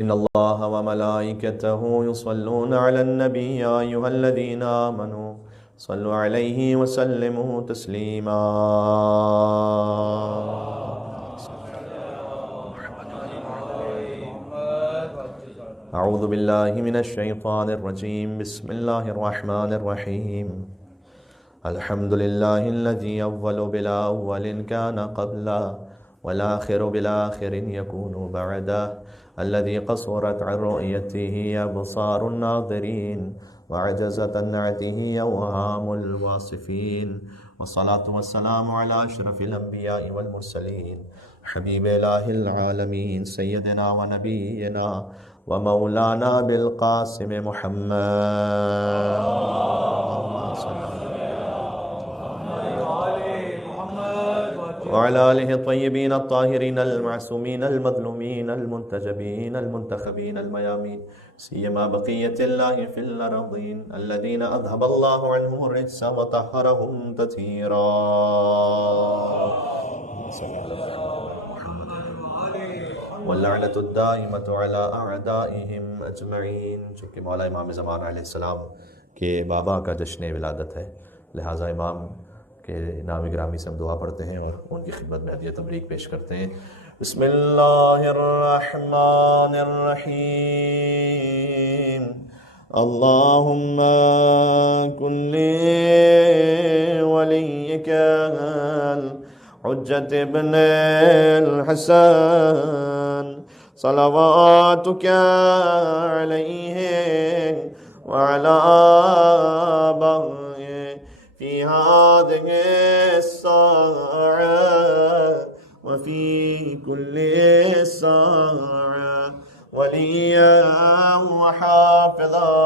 إن الله وملائكته يصلون على النبي يا أيها الذين آمنوا صلوا عليه وسلموا تسليما. أعوذ بالله من الشيطان الرجيم. بسم الله الرحمن الرحيم. الحمد لله الذي أول بلا أول كان قبله والآخر بالآخر يكون بعده، الذي قصرت عن رؤيته أبصار الناظرين وعجزت عن نعته أوهام الواصفين، والصلاة والسلام على أشرف الأنبياء والمرسلين حبيب إله العالمين سيدنا ونبينا ومولانا بالقاسم محمد وعلى آله الطيبين الطاهرين المعصومين المظلومين المنتجبين المنتخبين الميامين، سيما بقية الله في الأرضين الذين أذهب الله عنهم الرجس وطهرهم تطهيرا. واللعنة الدائمة على أعدائهم أجمعين. چونکہ مولا امام زمان علیہ السلام کے بابا کا جشن ولادت ہے، لہٰذا امام کے نام گرامی سے ہم دعا پڑھتے ہیں اور ان کی خدمت میں ہدیہ تبریک پیش کرتے ہیں. بسم اللہ الرحمن الرحیم. اللہم کن لولیک الحجۃ ابن الحسن صلواتک علیہ وعلی آبائہ في هذه الساعة وفي كل ساعة وليا وحافظا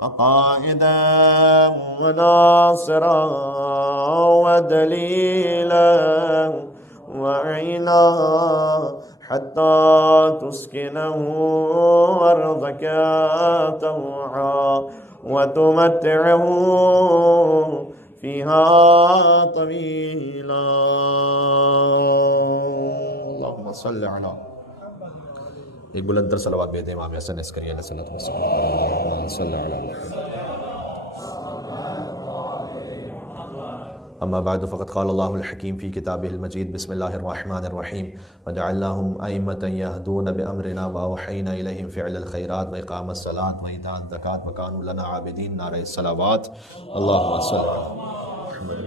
وقائدا وناصرا ودليلا وعينا حتى تسكنه أرضك طوعا وتمتعه فيها طويلا. اللهم صل على. ایک بلند تر صلوات بھیجیں امام حسن عسکری علیہ الصلوۃ والسلام. اللهم صل على محمد. أما بعد فقد قال الله الحكيم في كتابه المجيد. بسم الله الرحمن الرحيم. وجعلناهم أئمة يهدون بأمرنا وأوحينا إليهم فعل الخيرات وإقام الصلاة وإيتاء الزكاة وكانوا لنا عابدين. نعرہ الصلوات. اللهم صل على محمد.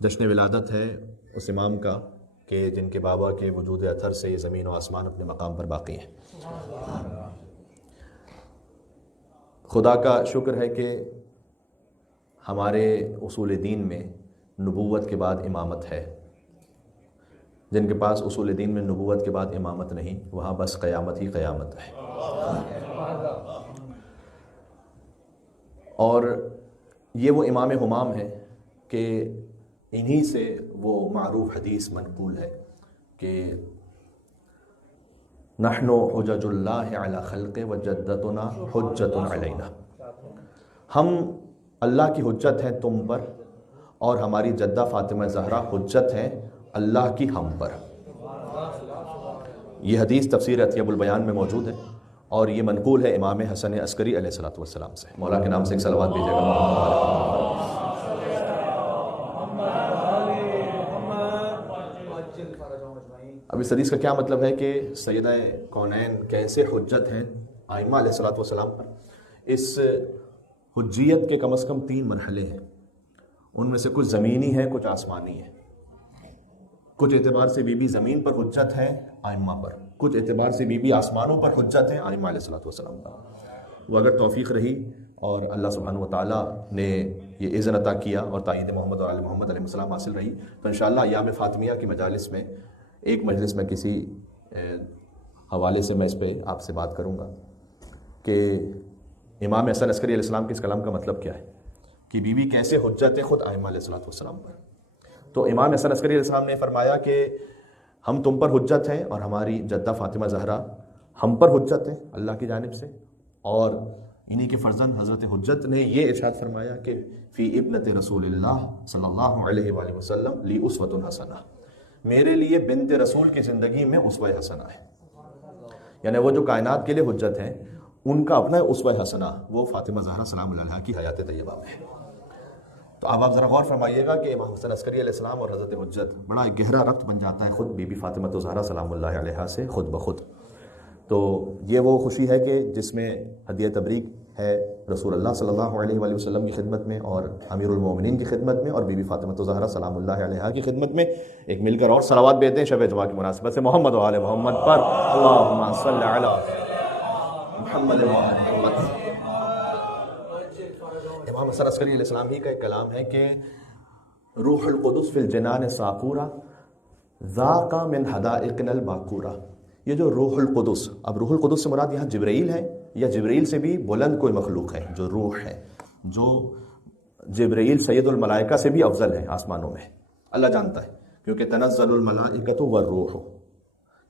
جشن ولادت ہے اس امام کا کہ جن کے بابا کے وجود اثر سے یہ زمین و آسمان اپنے مقام پر باقی ہے. خدا کا شکر ہے کہ ہمارے اصول دین میں نبوت کے بعد امامت ہے. جن کے پاس اصول دین میں نبوت کے بعد امامت نہیں، وہاں بس قیامت ہی قیامت ہے. اور یہ وہ امام ہمام ہے کہ انہی سے وہ معروف حدیث منقول ہے کہ نحن حجج اللہ علی خلق وجدتنا حجت علینا. ہم اللہ کی حجت ہیں تم پر اور ہماری جدہ فاطمہ زہرا حجت ہیں اللہ کی ہم پر. یہ حدیث تفسیر عطیہ البیان میں موجود ہے اور یہ منقول ہے امام حسن عسکری علیہ الصلوۃ والسلام سے. مولا کے نام سے ایک صلوات بھیجیے گا. اب اس حدیث کا کیا مطلب ہے کہ سیدہ کونین کیسے حجت ہیں ائمہ علیہ الصلوۃ والسلام پر. اس حجیت کے کم از کم 3 مرحلے ہیں. ان میں سے کچھ زمینی ہیں، کچھ آسمانی ہیں. کچھ اعتبار سے بی بی زمین پر حجت ہے ائمہ پر، کچھ اعتبار سے بی بی آسمانوں پر حجت ہے ائمہ علیہ الصلوۃ والسلام پر. وہ اگر توفیق رہی اور اللہ سبحانہ و تعالیٰ نے یہ اذن عطا کیا اور تائید محمد اور آل محمد علیہ السلام حاصل رہی تو انشاءاللہ ایام فاطمیہ کی مجالس میں ایک مجلس میں کسی حوالے سے میں اس پہ آپ سے بات کروں گا کہ امام حسن عسکری علیہ السلام کے اس کلام کا مطلب کیا ہے کہ بی بی کیسے حجت ہے خود ائمہ علیہ الصلوۃ والسلام پر. تو امام حسن عسکری علیہ السلام نے فرمایا کہ ہم تم پر حجت ہیں اور ہماری جدہ فاطمہ زہرا ہم پر حجت ہے اللہ کی جانب سے. اور انہی کے فرزند حضرت حجت نے یہ ارشاد فرمایا کہ فی ابنت رسول اللہ صلی اللہ علیہ وآلہ وسلم لی اسوۃ حسنہ، میرے لیے بنت رسول کی زندگی میں اسوہ حسنہ ہے. یعنی وہ جو کائنات کے لیے حجت ہیں ان کا اپنا اسوہ حسنہ وہ فاطمہ زہرا سلام اللہ علیہا کی حیات طیبہ میں ہے. تو اب آپ ذرا غور فرمائیے گا کہ امام حسن عسکری علیہ السلام اور حضرت حجت بڑا ایک گہرا ربط بن جاتا ہے خود بی بی فاطمہ زہرا سلام اللہ علیہا سے خود بخود. تو یہ وہ خوشی ہے کہ جس میں ہدیہ تبریک ہے رسول اللہ صلی اللہ علیہ وآلہ وسلم کی خدمت میں اور امیر المومنین کی خدمت میں اور بی بی فاطمہ زہرا سلام اللہ علیہا کی خدمت میں. ایک مل کر اور صلوات بھیجتے ہیں شب جمعہ کی مناسبت سے محمد و آل محمد پر. اللہم صل علی محمد و آل محمد. امام حسن عسکری علیہ السلام ہی کا ایک کلام ہے کہ روح القدس فی الجنان ساقورا ذاق من حدائقنا الباقورا. یہ جو روح القدس، اب روح القدس سے مراد یہاں جبرائیل ہے یا جبرائیل سے بھی بلند کوئی مخلوق ہے جو روح ہے، جو جبرائیل سید الملائکہ سے بھی افضل ہے آسمانوں میں. اللہ جانتا ہے کیونکہ تنزل الملائکۃ والروح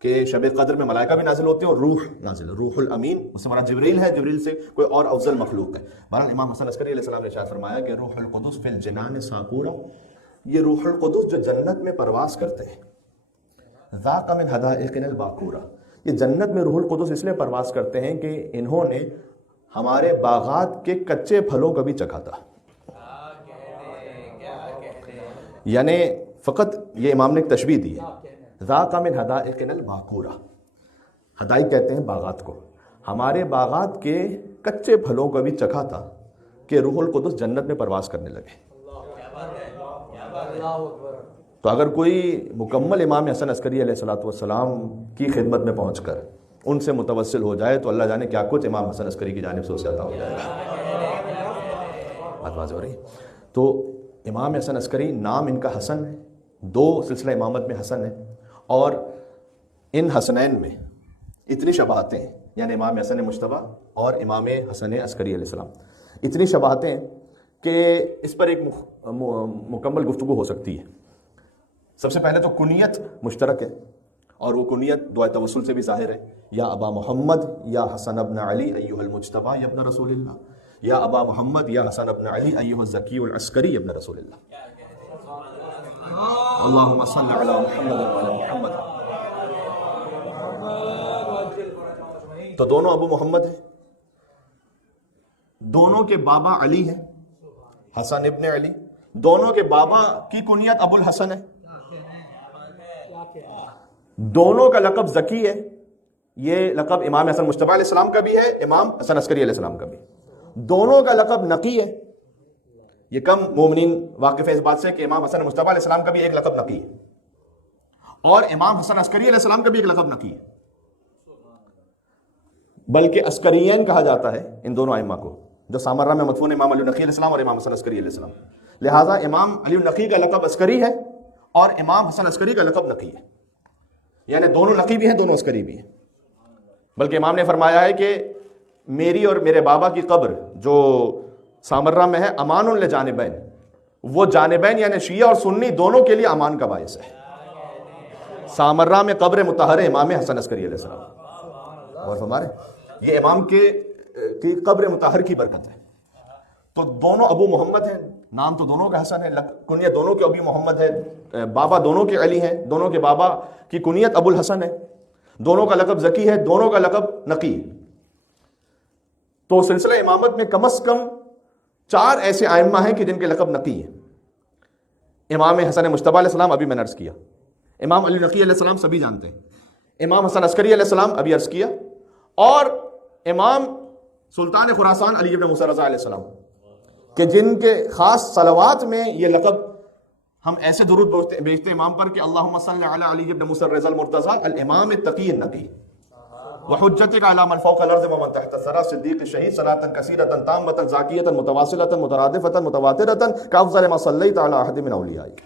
کہ شب قدر میں ملائکہ بھی نازل ہوتے ہیں اور روح نازل، روح الامین اس سے مراد جبرائیل ہے، جبرائیل سے کوئی اور افضل مخلوق ہے. بہرحال امام حسن عسکری علیہ السلام نے ارشاد فرمایا کہ روح القدس فی الجنان ساقورا، یہ روح القدس جو جنت میں پرواز کرتے ہیں، ذاق من حدائقنا الباقورا، یہ جنت میں روح القدس اس لیے پرواز کرتے ہیں کہ انہوں نے ہمارے باغات کے کچے پھلوں کا بھی چکھا تھا. یعنی فقط یہ امام نے ایک تشبیہ دی ہے، ذاق من حدائقنا الباقورا، حدائق کہتے ہیں باغات کو، ہمارے باغات کے کچے پھلوں کا بھی چکھا تھا کہ روح القدس جنت میں پرواز کرنے لگے. تو اگر کوئی مکمل امام حسن عسکری علیہ السلام کی خدمت میں پہنچ کر ان سے متوسل ہو جائے تو اللہ جانے کیا کچھ امام حسن عسکری کی جانب سے اسے عطا ہو جائے گا. بات واضح ہو رہی. تو امام حسن عسکری نام ان کا حسن ہے، 2 سلسلہ امامت میں حسن ہے، اور ان حسنین میں اتنی شباہتیں ہیں، یعنی امام حسن مجتبیٰ اور امام حسن عسکری علیہ السلام اتنی شباہتیں ہیں کہ اس پر ایک مکمل گفتگو ہو سکتی ہے. سب سے پہلے تو کنیت مشترک ہے اور وہ کنیت دعائے توسل سے بھی ظاہر ہے، یا ابا محمد یا حسن ابن علی ایھا المجتبی یا ابن رسول اللہ، یا ابا محمد یا حسن ابن علی ایھا الزکی العسکری ابن رسول اللہ. اللہم صل علی محمد وعلی محمد. تو دونوں ابو محمد ہیں، دونوں کے بابا علی ہیں، حسن ابن علی، دونوں کے بابا کی کنیت ابو الحسن ہے، دونوں کا لقب زکی ہے. یہ لقب امام حسن مجتبیٰ علیہ السلام کا بھی ہے، امام حسن عسکری علیہ السلام کا بھی. دونوں کا لقب نقی ہے. یہ کم مومنین واقف ہے اس بات سے کہ امام حسن مجتبیٰ علیہ السلام کا بھی ایک لقب نقی ہے اور امام حسن عسکری علیہ السلام کا بھی ایک لقب نقی ہے. بلکہ عسکریین کہا جاتا ہے ان دونوں ائمہ کو جو سامرہ میں مدفون امام علی النقی علیہ السلام اور امام حسن عسکری علیہ السلام. لہٰذا امام علی النقی کا لقب عسکری ہے اور امام حسن عسکری کا لقب نقی ہے، یعنی دونوں نقی بھی ہیں، دونوں عسکری بھی ہیں. بلکہ امام نے فرمایا ہے کہ میری اور میرے بابا کی قبر جو سامرہ میں ہے امان لجانبین، وہ جانبین یعنی شیعہ اور سنی دونوں کے لیے امان کا باعث ہے. سامرہ میں قبر مطہر امام حسن عسکری علیہ السلام، اور ہمارے یہ امام کی قبر مطہر کی برکت ہے. تو دونوں ابو محمد ہیں، نام تو دونوں کا حسن ہے، کنیت دونوں کے ابو محمد ہے، بابا دونوں کے علی ہیں، دونوں کے بابا کی کنیت ابو الحسن ہے، دونوں کا لقب زکی ہے، دونوں کا لقب نقی. تو سلسلہ امامت میں کم از کم 4 ایسے ائمہ ہیں کہ جن کے لقب نقی ہیں. امام حسن مجتبیٰ علیہ السلام ابھی میں نے عرض کیا، امام علی نقی علیہ السلام سبھی جانتے ہیں، امام حسن عسکری علیہ السلام ابھی عرض کیا، اور امام سلطان خراسان علی بن موسیٰ رضا علیہ السلام کہ جن کے خاص صلوات میں یہ لقب ہم ایسے درود بھیجتے امام پر کہ اللہم صل علی علی بن موسیٰ الرضا المرتضی الامام التقی النقی وحجتک علی من فوق الارض ومن تحت الثری صدیق الشہید صلاۃ کثیرۃ تامۃ زاکیۃ متواصلۃ مترادفۃ متواترۃ کافضل ما صلیت علی احد من اولیائک.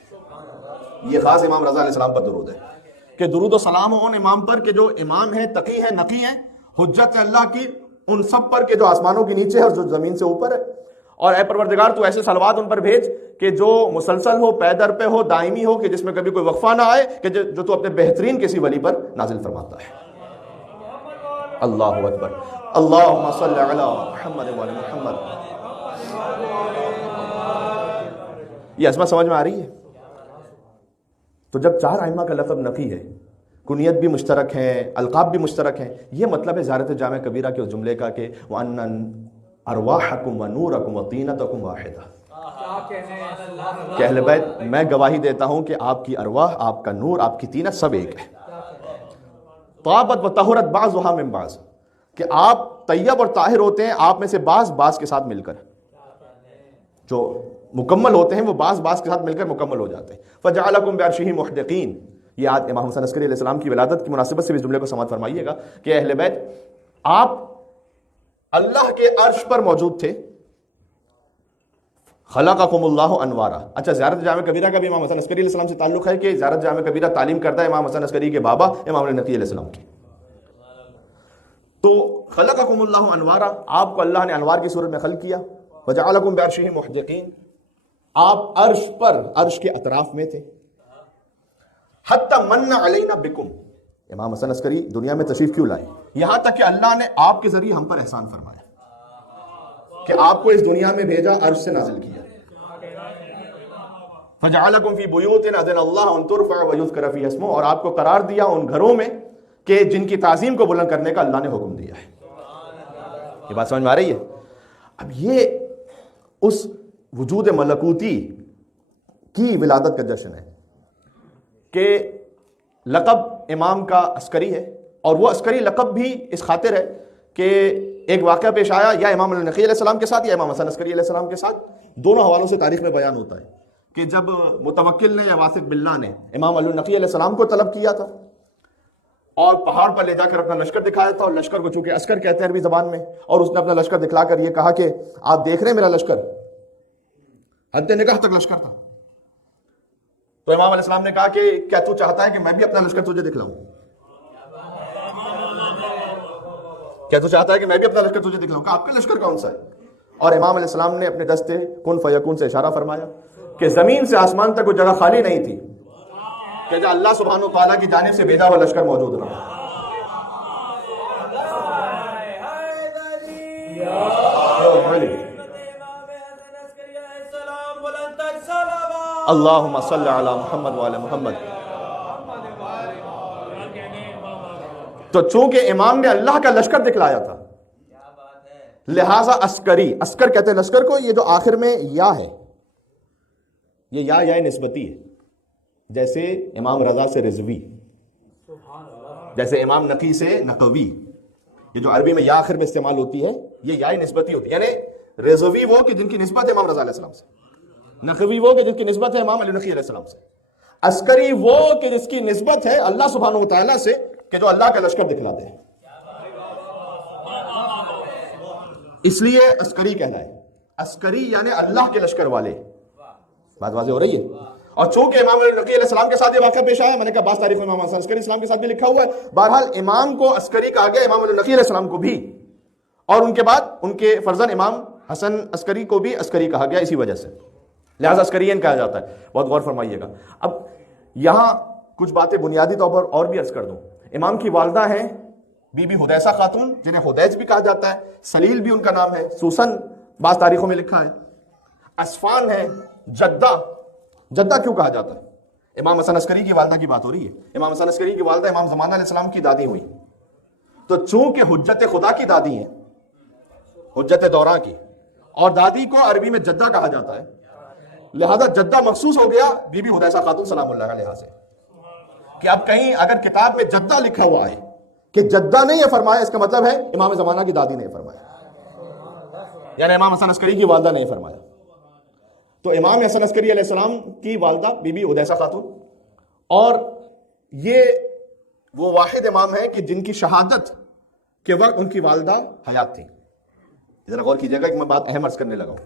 یہ خاص امام رضا علیہ السلام پر درود ہے کہ درود و سلام ہو ان امام پر کہ جو امام ہیں، تقی ہیں، نقی ہیں، حجت اللہ کی ان سب پر کہ جو آسمانوں کے نیچے ہے اور جو زمین سے اوپر ہے. اور اے پروردگار تو ایسے صلوات ان پر بھیج کہ جو مسلسل ہو، پے در پہ ہو، دائمی ہو، کہ جس میں کبھی کوئی وقفہ نہ آئے، کہ جو تو اپنے بہترین کسی ولی پر نازل فرماتا ہے. اللہ اکبر. اللہم صل علی محمد وعلی محمد. یہ عظمت سمجھ میں آ رہی ہے؟ تو جب 4 ائمہ کا لقب نقی ہے، کنیت بھی مشترک ہیں، القاب بھی مشترک ہیں، یہ مطلب ہے زیارت جامع کبیرہ کے اس جملے کا کہ وَأَنَّ أَرْوَاحَكُمْ وَنُورَكُمْ وَطِينَتَكُمْ وَاحِدَةٌ، کہ اہل بیت میں گواہی دیتا ہوں کہ آپ کی ارواح، آپ کا نور، آپ کی طینت سب ایک ہے۔ طابت وطہرت بعضها من بعض، کہ آپ طیب اور طاہر ہوتے ہیں آپ میں سے بعض کے ساتھ مل کر، جو مکمل ہوتے ہیں وہ بعض کے ساتھ مل کر مکمل ہو جاتے ہیں۔ فَجَعَلَكُمْ بِعَرْشِهِ مُحْدِقِينَ، یہ آج امام حسن عسکری علیہ السلام کی ولادت کی مناسبت سے بھی اس جملے کو سماعت فرمائیے گا کہ اہل بیت آپ اللہ کے عرش پر موجود تھے۔ خلقکم اللہ انوارا، اچھا زیارت جامع کبیرہ کا بھی امام حسن عسکری علیہ السلام سے تعلق ہے کہ زیارت جامع کبیرہ تعلیم کرتا ہے امام حسن عسکری کے بابا امام علی نقی علیہ السلام کی۔ تو خلقکم اللہ انوارا، آپ کو اللہ نے انوار کی صورت میں خلق کیا۔ وجعلکم بعرشہ محدقین، آپ عرش پر، عرش کے اطراف میں تھے۔ حتی من علینا بکم، امام حسن عسکری دنیا میں تشریف کیوں لائے؟ یہاں تک کہ اللہ نے آپ کے ذریعے ہم پر احسان فرمایا کہ آپ کو اس دنیا میں بھیجا، عرش سے نازل کیا۔ فجعلکم فی بیوت اذن اللہ ان ترفع ویذکر فیہا اسمہ، اور آپ کو قرار دیا ان گھروں میں کہ جن کی تعظیم کو بلند کرنے کا اللہ نے حکم دیا ہے۔ یہ بات سمجھ میں آ رہی ہے؟ اب یہ اس وجود ملکوتی کی ولادت کا جشن ہے کہ لقب امام کا عسکری ہے، اور وہ عسکری لقب بھی اس خاطر ہے کہ ایک واقعہ پیش آیا یا امام علی نقی علیہ السلام کے ساتھ یا امام حسن عسکری علیہ السلام کے ساتھ، دونوں حوالوں سے تاریخ میں بیان ہوتا ہے کہ جب متوکل نے یا واثق باللہ نے امام علی نقی علیہ السلام کو طلب کیا تھا اور پہاڑ پر لے جا کر اپنا لشکر دکھایا تھا، اور لشکر کو چونکہ عسکر کہتے ہیں عربی زبان میں، اور اس نے اپنا لشکر دکھلا کر یہ کہا کہ آپ دیکھ رہے ہیں میرا لشکر، حد نگاہ تک لشکر تھا۔ تو امام علیہ السلام نے کہا کہ کیا تو چاہتا ہے کہ میں بھی اپنا لشکر تجھے دکھلاؤں؟ کیا تو چاہتا ہے کہ میں بھی اپنا لشکر تجھے دکھلاؤں؟ کہ آپ کا لشکر کون سا ہے؟ اور امام علیہ السلام نے اپنے دستے کن فیکون سے اشارہ فرمایا کہ زمین سے آسمان تک وہ جگہ خالی نہیں تھی کہ جو اللہ سبحانہ وتعالیٰ کی جانب سے بھیجا ہوا لشکر موجود رہا۔ اللہم صلی علی محمد وعلی محمد۔ تو چونکہ امام نے اللہ کا لشکر دکھلایا تھا، لہٰذا عسکری، عسکر کہتے ہیں لشکر کو، یہ جو آخر میں یا ہے، یہ یا نسبتی ہے، جیسے امام رضا سے رضوی، جیسے امام نقی سے نقوی، یہ جو عربی میں یا آخر میں استعمال ہوتی ہے یہ یا نسبتی ہوتی ہے، یعنی رضوی وہ کہ جن کی نسبت ہے امام رضا علیہ السلام سے، نقوی وہ کہ جس کی نسبت ہے امام علی نقی علیہ السلام سے، عسکری وہ کہ جس کی نسبت ہے اللہ سبحانہ وتعالیٰ سے کہ جو اللہ کا لشکر دکھلاتے ہیں، اس لیے عسکری کہلائے۔ عسکری یعنی اللہ کے لشکر والے، بات واضح ہو رہی ہے؟ اور چونکہ امام علی نقی علیہ السلام کے ساتھ یہ واقعہ پیش آیا، میں نے کہا بعض تاریخ میں امام حسن عسکری اسلام کے ساتھ بھی لکھا ہوا ہے، بہرحال امام کو عسکری کہا گیا، امام علی نقی علیہ السلام کو بھی، اور ان کے بعد ان کے فرزند امام حسن عسکری کو بھی عسکری کہا گیا اسی وجہ سے، لہذا عسکرین کہا جاتا ہے۔ بہت غور فرمائیے گا۔ اب یہاں کچھ باتیں بنیادی طور پر اور بھی عرض کر دوں۔ امام کی والدہ ہیں بی بی حدیثہ خاتون، جنہیں حدیث بھی کہا جاتا ہے، سلیل بھی ان کا نام ہے، سوسن بعض تاریخوں میں لکھا ہے، اسفان ہے، جدہ۔ جدہ کیوں کہا جاتا ہے؟ امام حسن عسکری کی والدہ کی بات ہو رہی ہے۔ امام حسن عسکری کی والدہ امام زمانہ علیہ السلام کی دادی ہوئی، تو چونکہ حجت خدا کی دادی ہیں، حجت دوراں کی، اور دادی کو عربی میں جدہ کہا جاتا ہے، لہذا جدہ مخصوص ہو گیا بی بی حدیثہ خاتون سلام اللہ علیہا سے، کہ اب کہیں اگر کتاب میں جدہ لکھا ہوا ہے کہ جدہ نے یہ فرمایا، اس کا مطلب ہے امام زمانہ کی دادی نے یہ فرمایا، یعنی امام حسن عسکری کی والدہ نے یہ فرمایا۔ تو امام حسن عسکری علیہ السلام کی والدہ بی بی حدیثہ خاتون، اور یہ وہ واحد امام ہے کہ جن کی شہادت کے وقت ان کی والدہ حیات تھی۔ ذرا غور کیجیے گا کہ میں بات اہم عرض کرنے لگا ہوں۔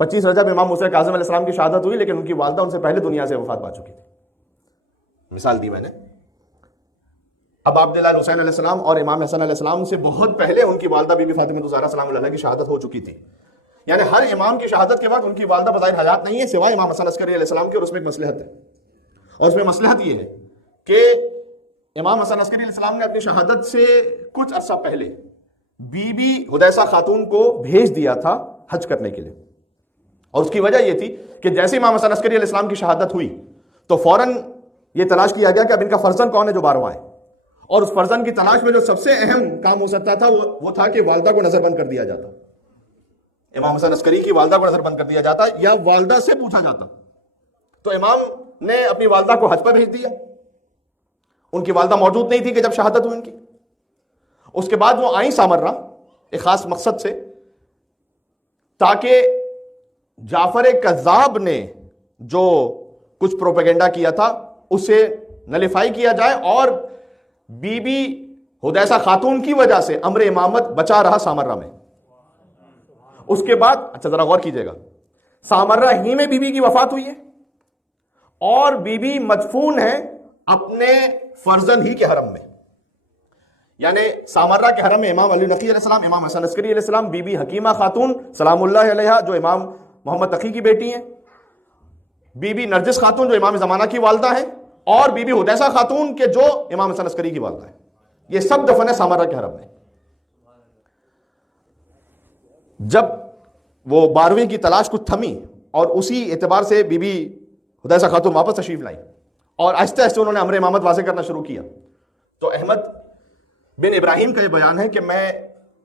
25 رجب امام موسیٰ کاظم علیہ السلام کی شہادت ہوئی، لیکن ان کی والدہ ان سے پہلے دنیا سے وفات پا چکی تھی۔ مثال دی میں نے۔ اب عبداللہ حسین علیہ السلام اور امام حسن علیہ السلام سے بہت پہلے ان کی والدہ بی بی فاطمہ الزہرا سلام اللہ علیہا کی شہادت ہو چکی تھی، یعنی ہر امام کی شہادت کے بعد ان کی والدہ بظاہر حیات نہیں ہے سوائے امام حسن عسکری علیہ السلام کے، اور اس میں ایک مصلحت ہے، اور اس میں مصلحت یہ ہے کہ امام حسن عسکری علیہ السلام نے اپنی شہادت سے کچھ عرصہ پہلے بی بی حدیثہ خاتون کو بھیج دیا تھا حج کرنے کے لیے، اور اس کی وجہ یہ تھی کہ جیسے امام حسن عسکری علیہ السلام کی شہادت ہوئی تو فوراً یہ تلاش کیا گیا کہ اب ان کا فرزند کون ہے جو 12واں ہے، اور اس فرزند کی تلاش میں جو سب سے اہم کام ہو سکتا تھا وہ تھا کہ والدہ کو نظر بند کر دیا جاتا، امام حسن عسکری کی والدہ کو نظر بند کر دیا جاتا یا والدہ سے پوچھا جاتا۔ تو امام نے اپنی والدہ کو حج پر بھیج دیا، ان کی والدہ موجود نہیں تھی کہ جب شہادت ہوئی ان کی۔ اس کے بعد وہ آئیں سامرہ ایک خاص مقصد سے، تاکہ جعفر کذاب نے جو کچھ پروپیگنڈا کیا تھا اسے نلیفائی کیا جائے، اور بی بی حدیثہ خاتون کی وجہ سے امر امامت بچا رہا سامرہ میں۔ اس کے بعد اچھا ذرا غور کیجئے گا، سامرہ ہی میں بی بی کی وفات ہوئی ہے، اور بی بی مدفون ہے اپنے فرزند ہی کے حرم میں، یعنی سامرہ کے حرم میں امام علی نقی علیہ السلام، امام حسن عسکری علیہ السلام، بی بی حکیمہ خاتون سلام اللہ علیہا جو امام محمد تقی کی بیٹی ہیں، بی بی نرجس خاتون جو امام زمانہ کی والدہ ہیں، اور بی بی حدیثہ خاتون کے جو امام حسن عسکری کی والدہ ہیں، یہ سب دفن ہے سامرہ کے حرم میں۔ جب وہ 12ویں کی تلاش کچھ تھمی، اور اسی اعتبار سے بی بی حدیثہ خاتون واپس تشریف لائیں، اور آہستہ آہستہ انہوں نے امر امامت واضح کرنا شروع کیا، تو احمد بن ابراہیم کا یہ بیان ہے کہ میں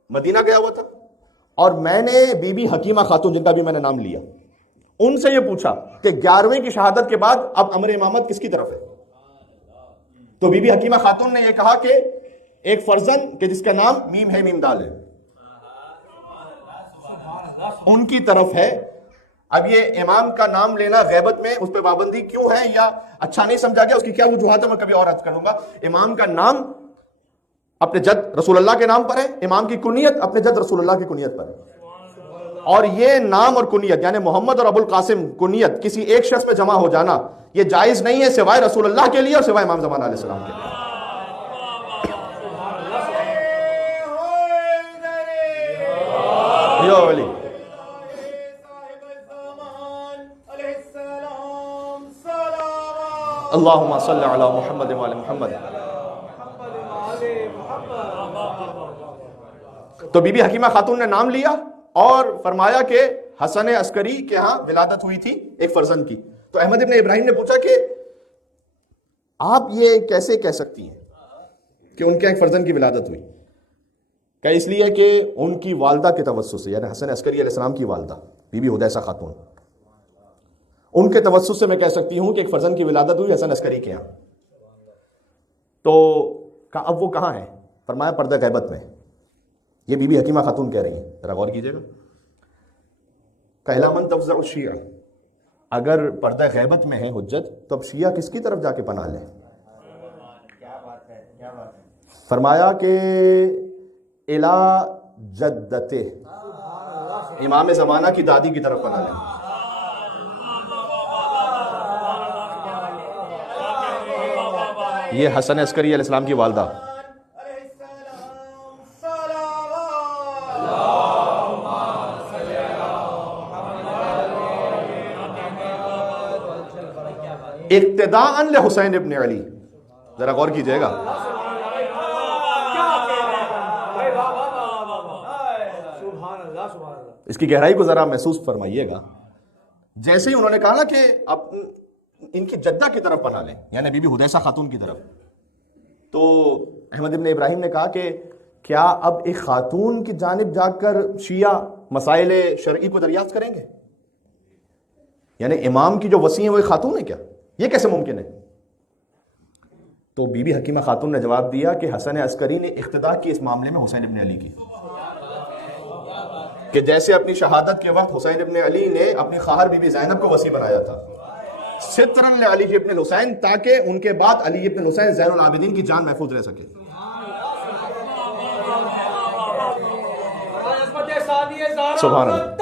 مدینہ گیا ہوا تھا، اور میں نے بی بی حکیمہ خاتون جن کا بھی میں نے نام لیا ان سے یہ پوچھا کہ 11ویں کی شہادت کے بعد اب امر امامت کس کی طرف ہے؟ تو بی بی حکیمہ خاتون نے یہ کہا کہ ایک فرزند کہ جس کا نام میم ہے میم دال ہے ان کی طرف ہے۔ اب یہ امام کا نام لینا غیبت میں اس پہ پابندی کیوں ہے یا اچھا نہیں سمجھا گیا، اس کی کیا وجوہات ہے میں کبھی اور عرض کروں گا۔ امام کا نام اپنے جد رسول اللہ کے نام پر ہے، امام کی کنیت اپنے جد رسول اللہ کی کنیت پر ہے، اور یہ نام اور کنیت یعنی محمد اور ابو القاسم کنیت کسی ایک شخص میں جمع ہو جانا یہ جائز نہیں ہے سوائے رسول اللہ کے لیے اور سوائے امام زمانہ علیہ السلام کے لیے۔ اللہم صلی علی محمد وعلی محمد۔ تو بی بی حکیمہ خاتون نے نام لیا اور فرمایا کہ حسن عسکری کے ہاں ولادت ہوئی تھی ایک فرزند کی۔ تو احمد ابن ابراہیم نے پوچھا کہ آپ یہ کیسے کہہ سکتی ہیں کہ ان کے ایک فرزند کی ولادت ہوئی؟ کہ اس لیے کہ ان کی والدہ کے توسط سے، یعنی حسن عسکری علیہ السلام کی والدہ بی بی حدیثہ خاتون، ان کے توسط سے میں کہہ سکتی ہوں کہ ایک فرزند کی ولادت ہوئی حسن عسکری کے ہاں۔ تو اب وہ کہاں ہے؟ فرمایا پردہ غیبت میں۔ یہ بی بی حکیمہ خاتون کہہ رہی ہیں، ذرا غور کیجئے گا۔ کہلا من تفزع الشیعہ، اگر پردہ غیبت میں ہے حجت تو اب شیعہ کس کی طرف جا کے پناہ لیں؟ فرمایا کہ الی جدتہ، امام زمانہ کی دادی کی طرف پناہ لیں۔ یہ حسن عسکری علیہ السلام کی والدہ۔ اقتداء لحسین ابن علی، ذرا غور کیجئے گا۔ اس کی گہرائی کو ذرا محسوس فرمائیے گا۔ جیسے ہی انہوں نے کہا نا کہ اب ان کی جدہ کی طرف پناہ لیں، یعنی بی بی حدیثہ خاتون کی طرف، تو احمد ابن ابراہیم نے کہا کہ کیا اب ایک خاتون کی جانب جا کر شیعہ مسائل شرعی کو دریافت کریں گے؟ یعنی امام کی جو وصی ہیں وہ ایک خاتون ہے کیا؟ یہ کیسے ممکن ہے؟ تو بی بی حکیمہ خاتون نے جواب دیا کہ حسن عسکری نے اقتداء کی اس معاملے میں حسین ابن علی کی، کہ جیسے اپنی شہادت کے وقت حسین ابن علی نے اپنی خواہر بی بی زینب کو وصی بنایا تھا سترن لعلی ابن الحسین، تاکہ ان کے بعد علی ابن الحسین زین العابدین کی جان محفوظ رہ سکے۔ سبحان اللہ،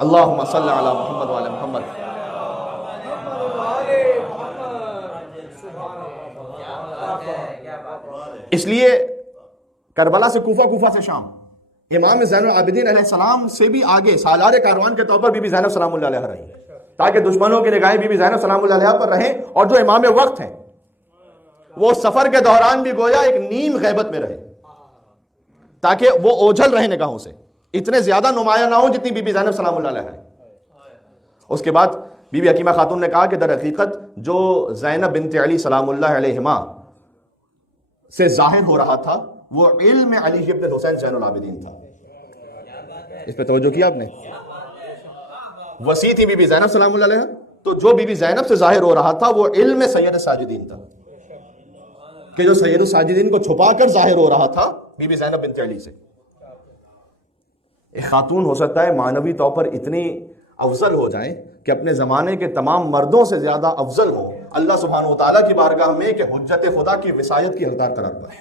اللہم صلی علی محمد وعلی محمد۔ اس لیے کربلا سے کوفہ، کوفہ سے شام، امام زین العابدین علیہ السلام سے بھی آگے سالار کاروان کے طور پر بی بی زینب سلام اللہ علیہ رہی، تاکہ دشمنوں کی نگاہیں بی بی زینب سلام اللہ علیہ پر رہیں، اور جو امام وقت ہیں وہ سفر کے دوران بھی گویا ایک نیم غیبت میں رہے، تاکہ وہ اوجھل رہے نگاہوں سے، اتنے زیادہ نمایاں نہ ہوں جتنی بی بی زینب سلام اللہ علیہ ہے۔ اس کے بعد بی بی حکیمہ خاتون نے کہا کہ در حقیقت جو زینب بنت علی سلام اللہ علیہما سے ظاہر ہو رہا تھا وہ علم علی ابن حسین زین العابدین تھا. اس پہ توجہ کیا آپ نے؟ وسیع تھی بی بی زینب سلام اللہ علیہ، تو جو بی بی زینب سے ظاہر ہو رہا تھا وہ علم سید ساجدین تھا، کہ جو سید الساجدین کو چھپا کر ظاہر ہو رہا تھا بی بی زینب بنت علی سے. ایک خاتون ہو سکتا ہے معنوی طور پر اتنی افضل ہو جائیں کہ اپنے زمانے کے تمام مردوں سے زیادہ افضل ہو اللہ سبحانہ وتعالیٰ کی بارگاہ میں، کہ حجت خدا کی وصایت کی حقدار قرار پائے.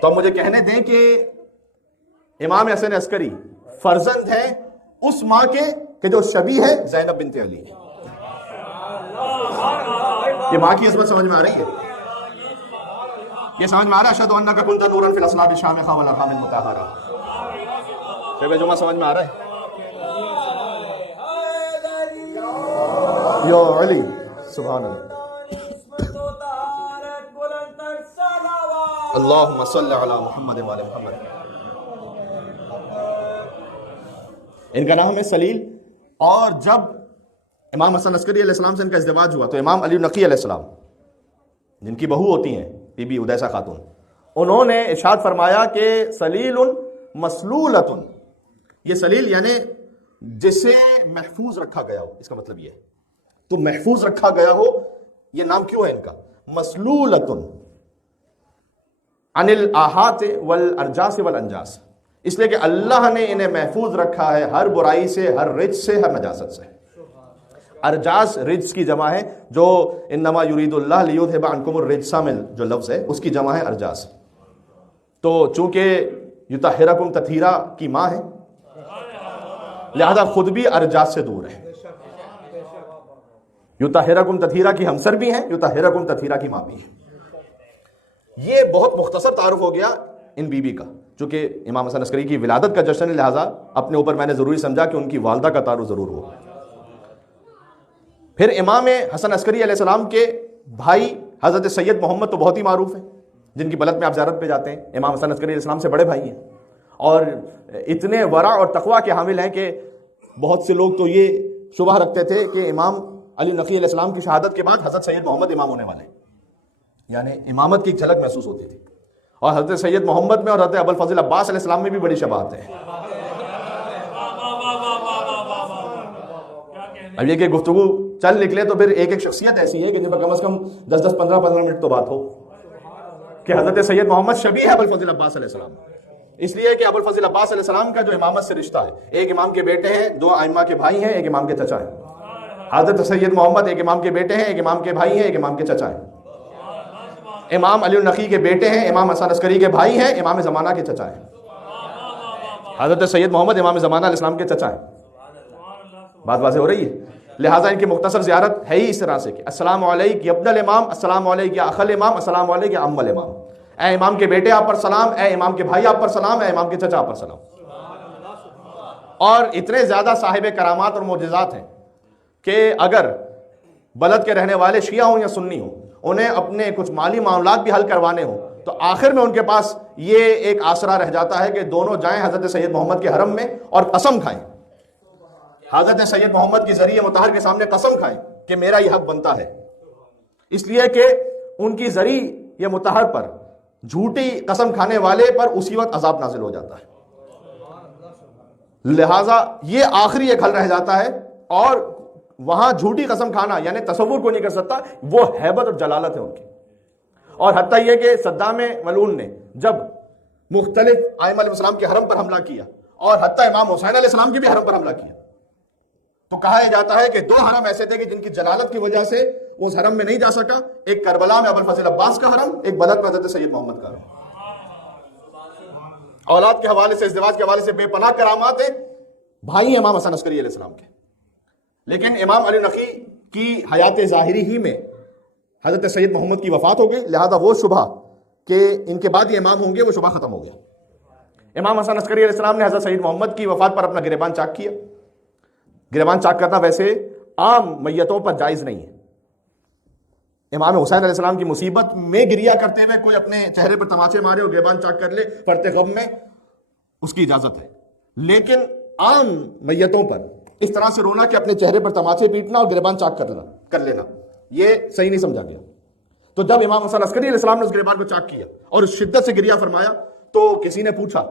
تو اب مجھے کہنے دیں کہ امام حسن عسکری فرزند ہیں اس ماں کے کہ جو شبیہ ہے زینب بنت علی. یہ ماں کی عظمت سمجھ میں آ رہی ہے؟ یہ سمجھ میں آ رہا ہے؟ اشہد انک کنت نورا فی الاصناف الشامخہ والارحام المطہرہ. شیخ جمعہ سمجھ میں آ رہا ہے؟ یا علی سبحان اللہ. اللہم صلی علی محمد وعلی محمد. ان کا نام ہے سلیل. اور جب امام حسن عسکری علیہ السلام سے ان کا ازدواج ہوا تو امام علی نقی علیہ السلام جن کی بہو ہوتی ہیں بی بی ادیسہ خاتون، انہوں نے ارشاد فرمایا کہ سلیل مسلولۃ، یہ سلیل یعنی جسے محفوظ رکھا گیا ہو، اس کا مطلب یہ ہے تو محفوظ رکھا گیا ہو. یہ نام کیوں ہے ان کا مسلولۃ عن الآحات والارجاس والانجاس؟ اس لیے کہ اللہ نے انہیں محفوظ رکھا ہے ہر برائی سے، ہر رجس سے، ہر نجاست سے. ارجاس رجس کی جمع ہے، جو انما یرید اللہ لیذھب عنکم الرجس میں جو لفظ ہے اس کی جمع ہے ارجاس. تو چونکہ یطہرکم تطہیرا کی ماں ہے لہذا خود بھی ارجاس سے دور ہے. یطہرکم تطہیرا کی ہمسر بھی ہیں، یطہرکم تطہیرا کی ماں بھی ہے. یہ بہت مختصر تعارف ہو گیا ان بی بی کا. چونکہ امام حسن عسکری کی ولادت کا جشن ہے لہذا اپنے اوپر میں نے ضروری سمجھا کہ ان کی والدہ کا تعارف ضرور ہو. پھر امام حسن عسکری علیہ السلام کے بھائی حضرت سید محمد تو بہت ہی معروف ہیں، جن کی بلد میں آپ زیارت پہ جاتے ہیں. امام حسن عسکری علیہ السلام سے بڑے بھائی ہیں اور اتنے ورع اور تقویٰ کے حامل ہیں کہ بہت سے لوگ تو یہ شبہ رکھتے تھے کہ امام علی نقی علیہ السلام کی شہادت کے بعد حضرت سید محمد امام ہونے والے، یعنی امامت کی ایک جھلک محسوس ہوتی تھی. اور حضرت سید محمد میں اور حضرت ابوالفضل عباس علیہ السلام میں بھی بڑی شباہت ہے. اب یہ کہ گفتگو چل نکلے تو پھر ایک ایک شخصیت ایسی ہے کہ جن پر کم از کم 10 15 منٹ تو بات ہو کہ حضرت سید محمد شبیہ ہے ابوالفضل عباس علیہ السلام. اس لیے کہ ابوالفضل عباس علیہ السلام کا جو امامت سے رشتہ ہے، ایک امام کے بیٹے ہیں، 2 ائمہ کے بھائی ہیں، ایک امام کے چچا ہیں. حضرت سید محمد ایک امام کے بیٹے ہیں، ایک امام کے بھائی ہیں، ایک امام کے چچا ہیں. امام علی النقی کے بیٹے ہیں، امام حسن عسکری کے بھائی ہیں، امام زمانہ کے چچا ہیں. حضرت سید محمد امام زمانہ علیہ السلام کے چچا ہیں. بات واضح ہو رہی ہے؟ لہٰذا ان کی مختصر زیارت ہے ہی اس طرح سے کہ السلام علیک یا ابن الامام، السلام علیک یا اخ الامام، السلام علیک یا ام الامام. اے امام کے بیٹے آپ پر سلام، اے امام کے بھائی آپ پر سلام، اے امام کے چچا آپ پر سلام. اور اتنے زیادہ صاحب کرامات اور معجزات ہیں کہ اگر بلد کے رہنے والے شیعہ ہوں یا سنی ہوں، انہیں اپنے کچھ مالی معاملات بھی حل کروانے ہوں تو آخر میں ان کے پاس یہ ایک آسرا رہ جاتا ہے کہ دونوں جائیں حضرت سید محمد کے حرم میں اور قسم کھائیں، حضرت سید محمد کے ذریعے مطہر کے سامنے قسم کھائیں کہ میرا یہ حق بنتا ہے. اس لیے کہ ان کی ذریعے مطہر پر جھوٹی قسم کھانے والے پر اسی وقت عذاب نازل ہو جاتا ہے. لہٰذا یہ آخری ایک حل رہ جاتا ہے اور وہاں جھوٹی قسم کھانا یعنی تصور کو نہیں کر سکتا، وہ ہیبت اور جلالت ہے ان کی. اور حتیٰ یہ کہ صدام ملعون نے جب مختلف ائمہ علیہ السلام کے حرم پر حملہ کیا اور حتیٰ امام حسین علیہ السلام کے بھی حرم پر حملہ کیا تو کہا یہ جاتا ہے کہ 2 حرم ایسے تھے کہ جن کی جلالت کی وجہ سے اس حرم میں نہیں جا سکا. ایک کربلا میں ابوالفضل عباس کا حرم، ایک بدر میں حضرت سید محمد کا حرم. اولاد کے حوالے سے، ازدواج کے حوالے سے بے پناہ کرامات ہیں بھائی امام حسن عسکری علیہ السلام کے. لیکن امام علی نقی کی حیات ظاہری ہی میں حضرت سید محمد کی وفات ہو گئی، لہذا وہ شبہ کہ ان کے بعد یہ امام ہوں گے وہ شبہ ختم ہو گیا. امام حسن عسکری علیہ السلام نے حضرت سید محمد کی وفات پر اپنا گریبان چاک کیا. گریبان چاک کرنا ویسے عام میتوں پر جائز نہیں ہے. امام حسین علیہ السلام کی مصیبت میں گریا کرتے ہوئے کوئی اپنے چہرے پر تماچے مارے اور گریبان چاک کر لے فرتے غم میں، اس کی اجازت ہے. لیکن عام میتوں پر اس طرح سے رونا کہ اپنے چہرے پر تماچے پیٹنا اور گریبان چاک کر لینا، یہ صحیح نہیں سمجھا گیا۔ تو جب امام حسن عسکری علیہ السلام نے اس گریبان کو چاک کیا اور اس شدت سے گریہ فرمایا تو کسی نے پوچھا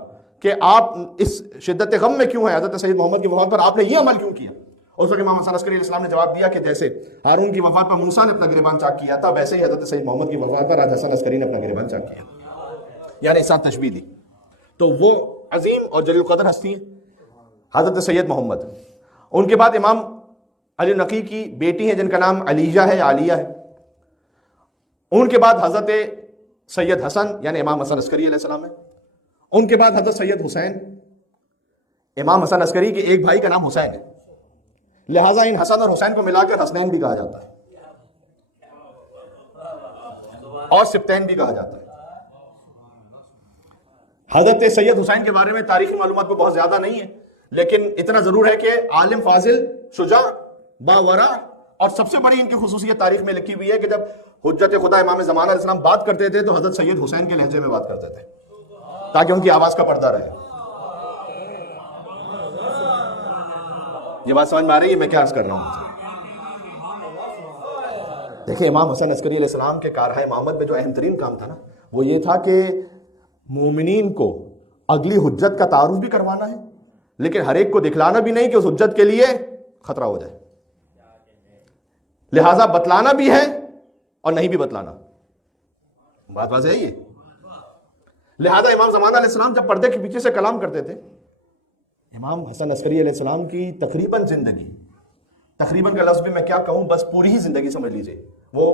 کہ آپ اس شدت غم میں کیوں ہیں؟ حضرت سید محمد کی وفات پر آپ نے یہ عمل کیوں کیا؟ اس وقت امام حسن عسکری علیہ السلام نے جواب دیا کہ جیسے ہارون کی وفات پر موسیٰ نے اپنا گریبان چاک کیا تھا، ویسے ہی حضرت سید محمد کی وفات پر آج حسن عسکری نے اپنا گریبان چاک کیا، یعنی اس ساتھ تشبیہ دی۔ تو وہ عظیم اور جلیل القدر ہستی ہیں حضرت سید محمد۔ ان کے بعد امام علی نقی کی بیٹی ہیں جن کا نام علیجہ ہے یا عالیہ ہے۔ ان کے بعد حضرت سید حسن یعنی امام حسن عسکری علیہ السلام ہے۔ ان کے بعد حضرت سید حسین، امام حسن عسکری کے ایک بھائی کا نام حسین ہے، لہٰذا ان حسن اور حسین کو ملا کر حسنین بھی کہا جاتا ہے اور سبتین بھی کہا جاتا ہے۔ حضرت سید حسین کے بارے میں تاریخی معلومات کو بہت زیادہ نہیں ہے، لیکن اتنا ضرور ہے کہ عالم فاضل، شجاع، باورع، اور سب سے بڑی ان کی خصوصیت تاریخ میں لکھی ہوئی ہے کہ جب حجت خدا امام زمانہ علیہ السلام بات کرتے تھے تو حضرت سید حسین کے لہجے میں بات کرتے تھے تاکہ ان کی آواز کا پردہ رہے۔ یہ بات سمجھ میں آ رہی ہے میں کیا عرض کر رہا ہوں؟ دیکھیں امام حسین عسکری علیہ السلام کے کارہائے امامت میں جو اہم ترین کام تھا نا، وہ یہ تھا کہ مومنین کو اگلی حجت کا تعارف بھی کروانا ہے، لیکن ہر ایک کو دکھلانا بھی نہیں کہ اس حجت کے لیے خطرہ ہو جائے، لہٰذا بتلانا بھی ہے اور نہیں بھی بتلانا۔ بات واضح ہے یہ؟ لہٰذا امام زمانہ علیہ السلام جب پردے کے پیچھے سے کلام کرتے تھے، امام حسن عسکری علیہ السلام کی تقریباً زندگی، تقریباً کا لفظ بھی میں کیا کہوں، بس پوری ہی زندگی سمجھ لیجئے وہ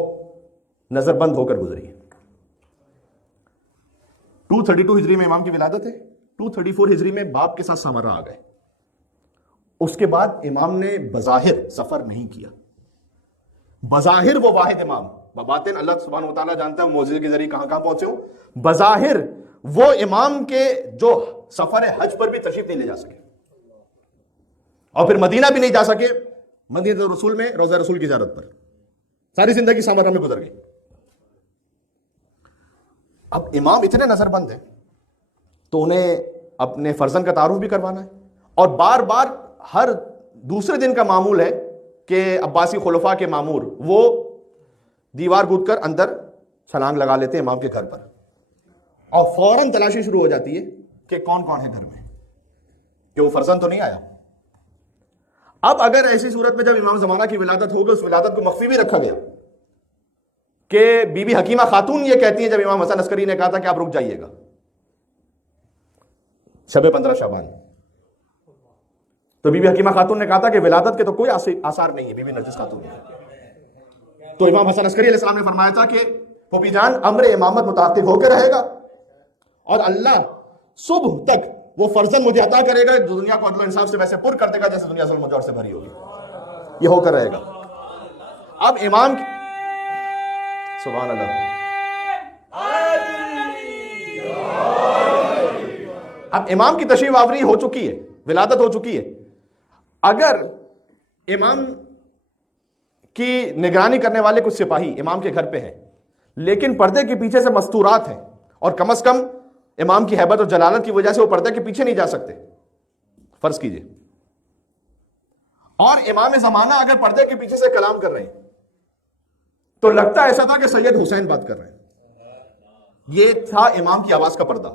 نظر بند ہو کر گزری ہے۔ 232 ہجری میں امام کی ولادت ہے، 234 ہجری میں باپ کے ساتھ سامرا آ گئے۔ اس کے بعد امام نے بظاہر سفر نہیں کیا، بظاہر وہ واحد امام، بباطن اللہ سبحانہ و تعالیٰ جانتا ہے معجزے کے ذریعے کہاں کہاں پہنچے ہوں، بظاہر وہ امام کے جو سفر حج پر بھی تشریف نہیں لے جا سکے اور پھر مدینہ بھی نہیں جا سکے، مدینہ رسول میں روضہ رسول کی زیارت پر ساری زندگی سامرا میں گزر گئی۔ اب امام اتنے نظر بند ہیں تو انہیں اپنے فرزند کا تعارف بھی کروانا ہے، اور بار بار ہر دوسرے دن کا معمول ہے کہ عباسی خلفاء کے مامور وہ دیوار کود کر اندر چھلانگ لگا لیتے ہیں امام کے گھر پر، اور فوراً تلاشی شروع ہو جاتی ہے کہ کون کون ہے گھر میں، کہ وہ فرزند تو نہیں آیا۔ اب اگر ایسی صورت میں جب امام زمانہ کی ولادت ہوگی، اس ولادت کو مخفی بھی رکھا گیا کہ بی بی حکیمہ خاتون یہ کہتی ہیں جب امام حسن عسکری نے کہا تھا کہ آپ رک جائیے گا، شب 15 شعبان، تو بی بی حکیمہ خاتون نے کہا تھا کہ ولادت کے تو کوئی آثار نہیں ہے، بی بی نرجس خاتون نے۔ تو امام حسن عسکری علیہ السلام نے فرمایا تھا کہ پھوپھی جان امر امامت متحقق ہو کے رہے گا، اور اللہ صبح تک وہ فرزند مجھے عطا کرے گا جو دنیا کو عدل و انصاف سے ویسے پر کر دے گا جیسے دنیا ظلم و جور سے بھری ہوگی، یہ ہو کر رہے گا۔ اب امام کی سبحان اللہ، اب امام کی تشریف آوری ہو چکی ہے، ولادت ہو چکی ہے، اگر امام کی نگرانی کرنے والے کچھ سپاہی امام کے گھر پہ ہیں لیکن پردے کے پیچھے سے مستورات ہیں، اور کم از کم امام کی ہیبت اور جلالت کی وجہ سے وہ پردے کے پیچھے نہیں جا سکتے، فرض کیجئے، اور امام زمانہ اگر پردے کے پیچھے سے کلام کر رہے ہیں تو لگتا ایسا تھا کہ سید حسین بات کر رہے ہیں، یہ تھا امام کی آواز کا پردہ۔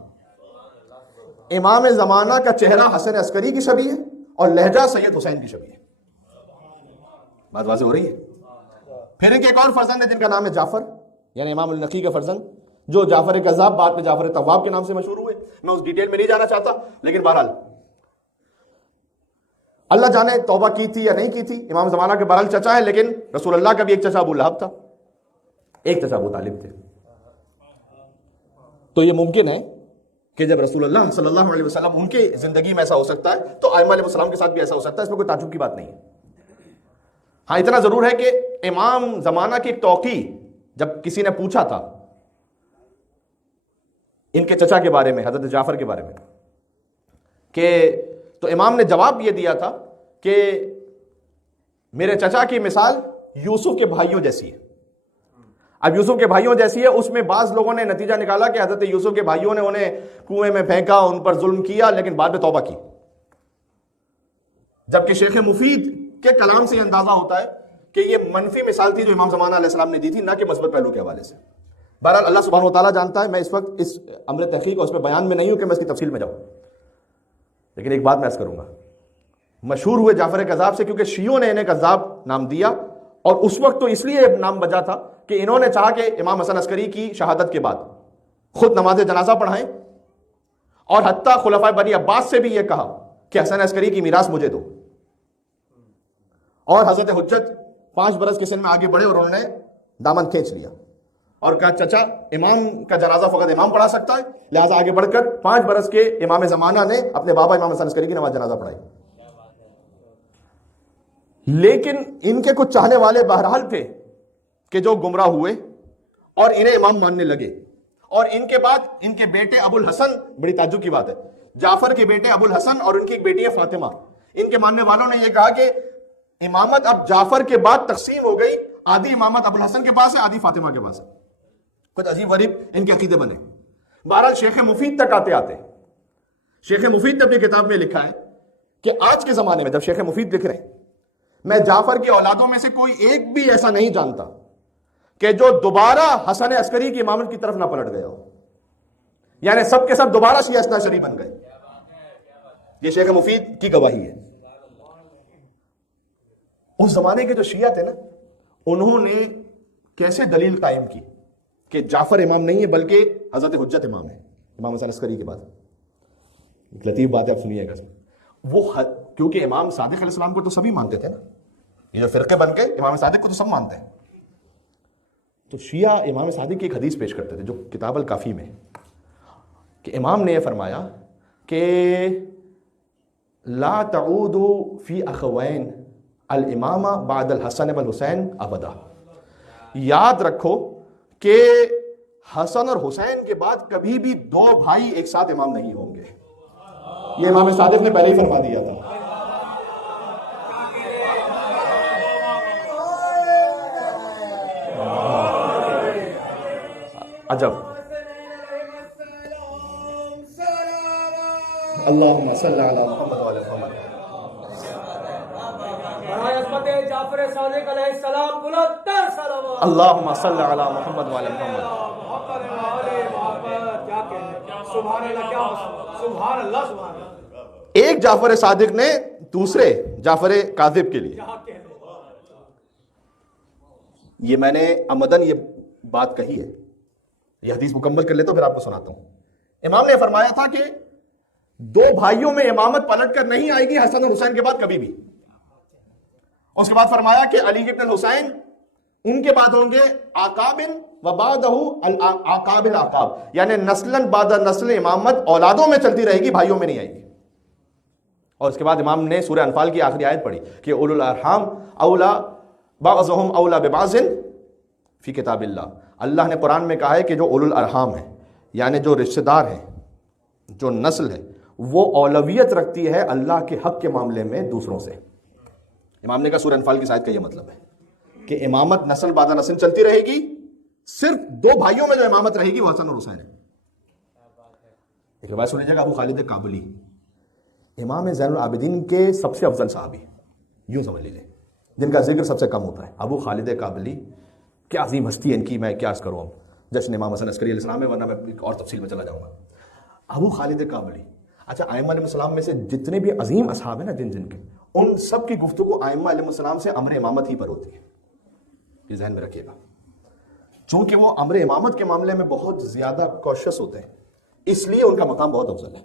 امام زمانہ کا چہرہ حسن عسکری کی شبیہ ہے اور لہجہ سید حسین کی شبیہ ہے۔ بات واضح ہو رہی ہے؟ پھر ان کے ایک اور فرزند ہے جن کا نام ہے جعفر، یعنی امام النقی کا فرزند، جو جعفر کذاب بعد میں جعفر تواب کے نام سے مشہور ہوئے۔ میں اس ڈیٹیل میں نہیں جانا چاہتا، لیکن بہرحال اللہ جانے توبہ کی تھی یا نہیں کی تھی، امام زمانہ کے بہرحال چچا ہے، لیکن رسول اللہ کا بھی ایک چچا ابو لہب تھا، ایک چچا ابو طالب تھے۔ تو یہ ممکن ہے کہ جب رسول اللہ صلی اللہ علیہ وسلم ان کی زندگی میں ایسا ہو سکتا ہے تو ائمہ علیہ السلام کے ساتھ بھی ایسا ہو سکتا ہے، اس میں کوئی تعجب کی بات نہیں ہے۔ ہاں اتنا ضرور ہے کہ امام زمانہ کی ایک توقیع جب کسی نے پوچھا تھا ان کے چچا کے بارے میں، حضرت جعفر کے بارے میں، کہ تو امام نے جواب یہ دیا تھا کہ میرے چچا کی مثال یوسف کے بھائیوں جیسی ہے۔ اب یوسف کے بھائیوں جیسی ہے، اس میں بعض لوگوں نے نتیجہ نکالا کہ حضرت یوسف کے بھائیوں نے انہیں کنویں میں پھینکا، ان پر ظلم کیا، لیکن بعد میں توبہ کی۔ جبکہ شیخ مفید کے کلام سے یہ اندازہ ہوتا ہے کہ یہ منفی مثال تھی جو امام زمانہ علیہ السلام نے دی تھی، نہ کہ مثبت پہلو کے حوالے سے۔ بہرحال اللہ سبحانہ و تعالیٰ جانتا ہے، میں اس وقت اس امر تحقیق اور اس پہ بیان میں نہیں ہوں کہ میں اس کی تفصیل میں جاؤں، لیکن ایک بات میں عرض کروں گا، مشہور ہوئے جعفر کذاب سے کیونکہ شیعوں نے انہیں کذاب نام دیا، اور اس وقت تو اس لیے نام بجا تھا کہ انہوں نے چاہا کہ امام حسن عسکری کی شہادت کے بعد خود نماز جنازہ پڑھائیں، اور حتیٰ خلفائے بنی عباس سے بھی یہ کہا کہ حسن عسکری کی میراث مجھے دو، اور حضرت حجت 5 برس کے سن میں آگے بڑھے اور انہوں نے دامن کھینچ لیا اور کہا چچا امام کا جنازہ فقط امام پڑھا سکتا ہے، لہٰذا آگے بڑھ کر 5 برس کے امام زمانہ نے اپنے بابا امام حسن عسکری کی نماز جنازہ پڑھائی۔ لیکن ان کے کچھ چاہنے والے بہرحال تھے کہ جو گمراہ ہوئے اور انہیں امام ماننے لگے، اور ان کے بعد ان کے بیٹے ابو الحسن، بڑی تعجب کی بات ہے، جعفر کے بیٹے ابو الحسن اور ان کی ایک بیٹی ہے فاطمہ، ان کے ماننے والوں نے یہ کہا کہ امامت اب جعفر کے بعد تقسیم ہو گئی، آدھی امامت ابو الحسن کے پاس ہے، آدھی فاطمہ کے پاس ہے۔ کچھ عجیب غریب ان کے عقیدے بنے۔ بہرحال شیخ مفید تک آتے آتے شیخ مفید نے اپنی کتاب میں لکھا ہے کہ آج کے زمانے میں جب شیخ مفید لکھ رہے ہیں، میں جعفر کی اولادوں میں سے کوئی ایک بھی ایسا نہیں جانتا کہ جو دوبارہ حسن عسکری کی امامت کی طرف نہ پلٹ گیا ہو، یعنی سب کے سب دوبارہ شیعہ اثنا عشری بن گئے۔ یہ شیخ مفید کی گواہی ہے۔ اس زمانے کے جو شیعہ تھے نا، انہوں نے کیسے دلیل قائم کی کہ جعفر امام نہیں ہے بلکہ حضرت حجت امام ہے امام حسن عسکری کے بعد۔ ایک لطیف بات ہے، آپ سنیے گا۔ وہ کیونکہ امام صادق علیہ السلام کو تو سبھی مانتے تھے نا، یہ جو فرقے بن کے امام صادق کو تو سب مانتے ہیں، تو شیعہ امام صادق کی ایک حدیث پیش کرتے تھے جو کتاب الکافی میں، کہ امام نے یہ فرمایا کہ لا تعودوا فی اخوین الامامہ بعد الحسن والحسین ابدا، یاد رکھو کہ حسن اور حسین کے بعد کبھی بھی 2 بھائی ایک ساتھ امام نہیں ہوں گے۔ یہ امام صادق نے پہلے ہی فرما دیا تھا۔ عجب۔ اللہم صلی علی محمد وعلی محمد۔ جعفر صادق علیہ السلام بلندتر صلوات۔ اللہم صلی علی محمد وعلی محمد۔ سبحان اللہ، کیا سبحان اللہ، سبحان اللہ۔ ایک جعفر صادق نے دوسرے جعفر کاذب کے لیے، یہ میں نے عمدن یہ بات کہی ہے، یہ حدیث مکمل کر لیتا ہوں پھر آپ کو سناتا ہوں۔ امام نے فرمایا تھا کہ 2 بھائیوں میں امامت پلٹ کر نہیں آئے گی حسن اور حسین کے بعد کبھی بھی۔ اس کے بعد فرمایا کہ علی ابن الحسین ان کے بعد ہوں گے آقابن و بعدہ العقاب العقاب، یعنی نسلاً بعد نسل امامت اولادوں میں چلتی رہے گی، بھائیوں میں نہیں آئے گی۔ اور اس کے بعد امام نے سورہ انفال کی آخری آیت پڑھی کہ اولو الارحام اولا بعضهم اولا ببعض فی کتاب اللہ۔ اللہ نے قرآن میں کہا ہے کہ جو اولو الارحام ہیں، یعنی جو رشتہ دار ہیں، جو نسل ہے، وہ اولویت رکھتی ہے اللہ کے حق کے معاملے میں دوسروں سے۔ امام نے کہا سورہ انفال کی آیت کا یہ مطلب ہے کہ امامت نسل بعد نسل چلتی رہے گی، صرف 2 بھائیوں میں جو امامت رہے گی وہ حسن اور حسین ہے۔ ایک روایت سنیے گا، ابو خالد کابلی امام زین العابدین کے سب سے افضل صحابی، یوں سمجھ لیجیے، جن کا ذکر سب سے کم ہوتا ہے، ابو خالد کابلی، کیا عظیم ہستی ہے ان کی، میں کیا عرض کروں اب، جشن امام حسن عسکری علیہ السلام ہے، ورنہ میں ایک اور تفصیل میں چلا جاؤں گا۔ ابو خالد کابلی، اچھا ائمہ علیہ السلام میں سے جتنے بھی عظیم اصحاب ہیں نا جن کے، ان سب کی گفتگو ائمہ علیہ السلام سے امر امامت ہی پر ہوتی ہے، یہ ذہن میں رکھیے گا، چونکہ وہ امر امامت کے معاملے میں بہت زیادہ کوشش ہوتے ہیں، اس لیے ان کا مقام بہت افضل ہے۔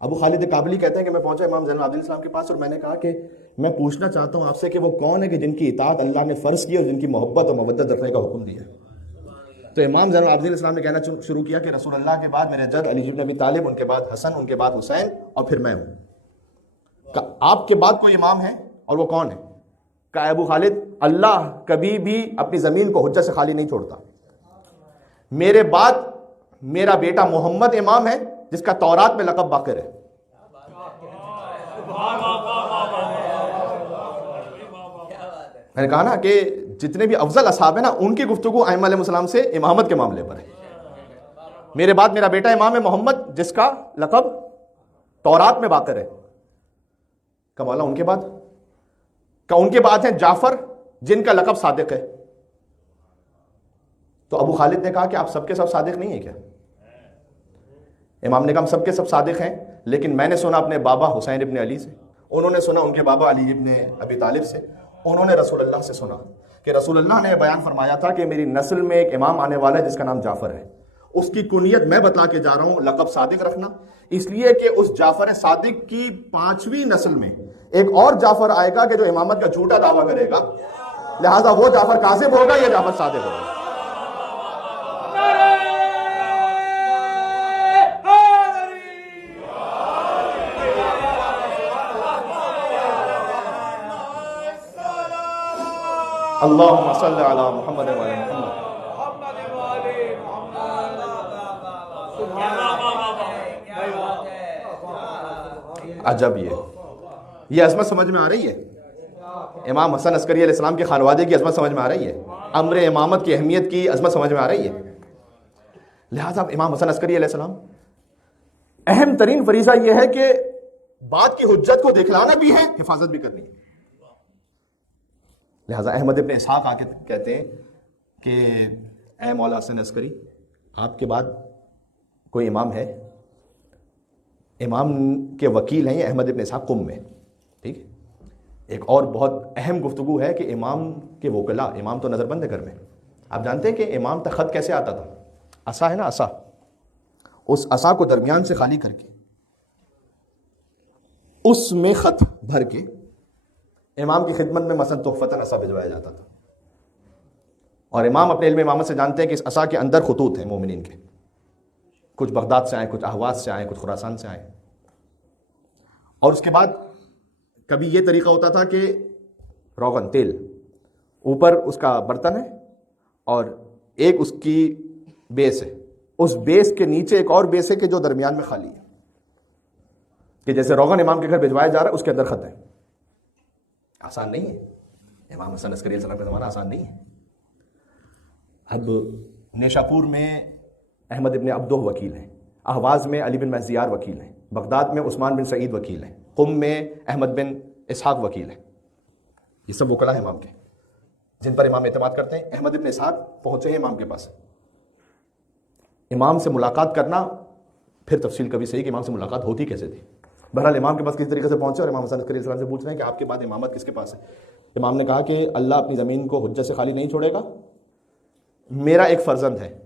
ابو خالد کابلی کہتے ہیں کہ میں پہنچا امام زین العابدین السلام کے پاس اور میں نے کہا کہ میں پوچھنا چاہتا ہوں آپ سے کہ وہ کون ہے کہ جن کی اطاعت اللہ نے فرض کی اور جن کی محبت اور مودت رکھنے کا حکم دیا ہے۔ تو امام زین العابدین السلام نے کہنا شروع کیا کہ رسول اللہ کے بعد میرے جد علی بن ابی طالب، ان کے بعد حسن، ان کے بعد حسین، اور پھر میں ہوں۔ آپ کے بعد کوئی امام ہے اور وہ کون ہے؟ کہا ابو خالد اللہ کبھی بھی اپنی زمین کو حجت سے خالی نہیں چھوڑتا، میرے بعد میرا بیٹا محمد امام ہے جس کا تورات میں لقب باقر ہے۔ میں نے کہا نا کہ جتنے بھی افضل اصحاب ہیں نا ان کی گفتگو ائمہ علیہ السلام سے امامت کے معاملے پر ہے۔ میرے بعد میرا بیٹا امام ہے محمد جس کا لقب تورات میں باقر ہے۔ کا مولا ان کے بعد کا ان کے بعد ہیں جعفر جن کا لقب صادق ہے. تو ابو خالد نے کہا کہ آپ سب کے سب صادق نہیں ہیں کیا؟ امام نے کہا ہم سب کے سب صادق ہیں، لیکن میں نے سنا اپنے بابا حسین ابن علی سے، انہوں نے سنا ان کے بابا علی ابن ابی طالب سے، انہوں نے رسول اللہ سے سنا کہ رسول اللہ نے بیان فرمایا تھا کہ میری نسل میں ایک امام آنے والا ہے جس کا نام جعفر ہے. اس کی کنیت میں بتا کے جا رہا ہوں، لقب صادق رکھنا، اس لیے کہ اس جعفر صادق کی 5ویں نسل میں ایک اور جعفر آئے گا کہ جو امامت کا جھوٹا دعویٰ کرے گا، لہٰذا وہ جعفر کاذب ہوگا، یہ جعفر صادق ہوگا. اللہم صلی علی محمد و علی محمد. عجب، یہ عظمت سمجھ میں آ رہی ہے؟ امام حسن عسکری علیہ السلام کے خانوادے کی عظمت سمجھ میں آ رہی ہے؟ امر امامت کی اہمیت کی عظمت سمجھ میں آ رہی ہے؟ لہذا امام حسن عسکری علیہ السلام اہم ترین فریضہ یہ ہے کہ بات کی حجت کو دکھلانا بھی ہے، حفاظت بھی کرنی ہے. لہذا احمد ابن اسحاق آ کے کہتے ہیں کہ اے مولا حسن عسکری، آپ کے بعد کوئی امام ہے؟ امام کے وکیل ہیں یہ احمد ابن اسحاق قم میں. ٹھیک ہے. ایک اور بہت اہم گفتگو ہے کہ امام کے وکلا، امام تو نظر بند ہے گھر میں. آپ جانتے ہیں کہ امام تک خط کیسے آتا تھا؟ عصا ہے نا، عصا، اس عصا کو درمیان سے خالی کر کے اس میں خط بھر کے امام کی خدمت میں مثلا تحفتاً عصا بھجوایا جاتا تھا. اور امام اپنے علم امامت سے جانتے ہیں کہ اس عصا کے اندر خطوط ہیں مومنین کے، کچھ بغداد سے آئے، کچھ اہواز سے آئے، کچھ خراسان سے آئے. اور اس کے بعد کبھی یہ طریقہ ہوتا تھا کہ روغن تیل اوپر اس کا برتن ہے اور ایک اس کی بیس ہے، اس بیس کے نیچے ایک اور بیس ہے کہ جو درمیان میں خالی ہے، کہ جیسے روغن امام کے گھر بھجوایا جا رہا ہے اس کے اندر خط ہے. آسان نہیں ہے، امام حسن عسکری علیہ السلام کا زمانہ آسان نہیں ہے. اب نیشاپور میں احمد ابن عبدہ وکیل ہیں، اہواز میں علی بن مہزیار وکیل ہیں، بغداد میں عثمان بن سعید وکیل ہیں، قم میں احمد بن اسحاق وکیل ہیں. یہ سب وکلا ہیں امام کے جن پر امام اعتماد کرتے ہیں. احمد ابن اسحاق پہنچے ہیں امام کے پاس. امام سے ملاقات کرنا پھر تفصیل کبھی صحیح کہ امام سے ملاقات ہوتی کیسے تھی. بہرحال امام کے پاس کس طریقے سے پہنچے اور امام حسن عسکری علیہ السلام سے پوچھ رہے ہیں کہ آپ کے بعد امامت کس کے پاس ہے. امام نے کہا کہ اللہ اپنی زمین کو حجت سے خالی نہیں چھوڑے گا، میرا ایک فرزند ہے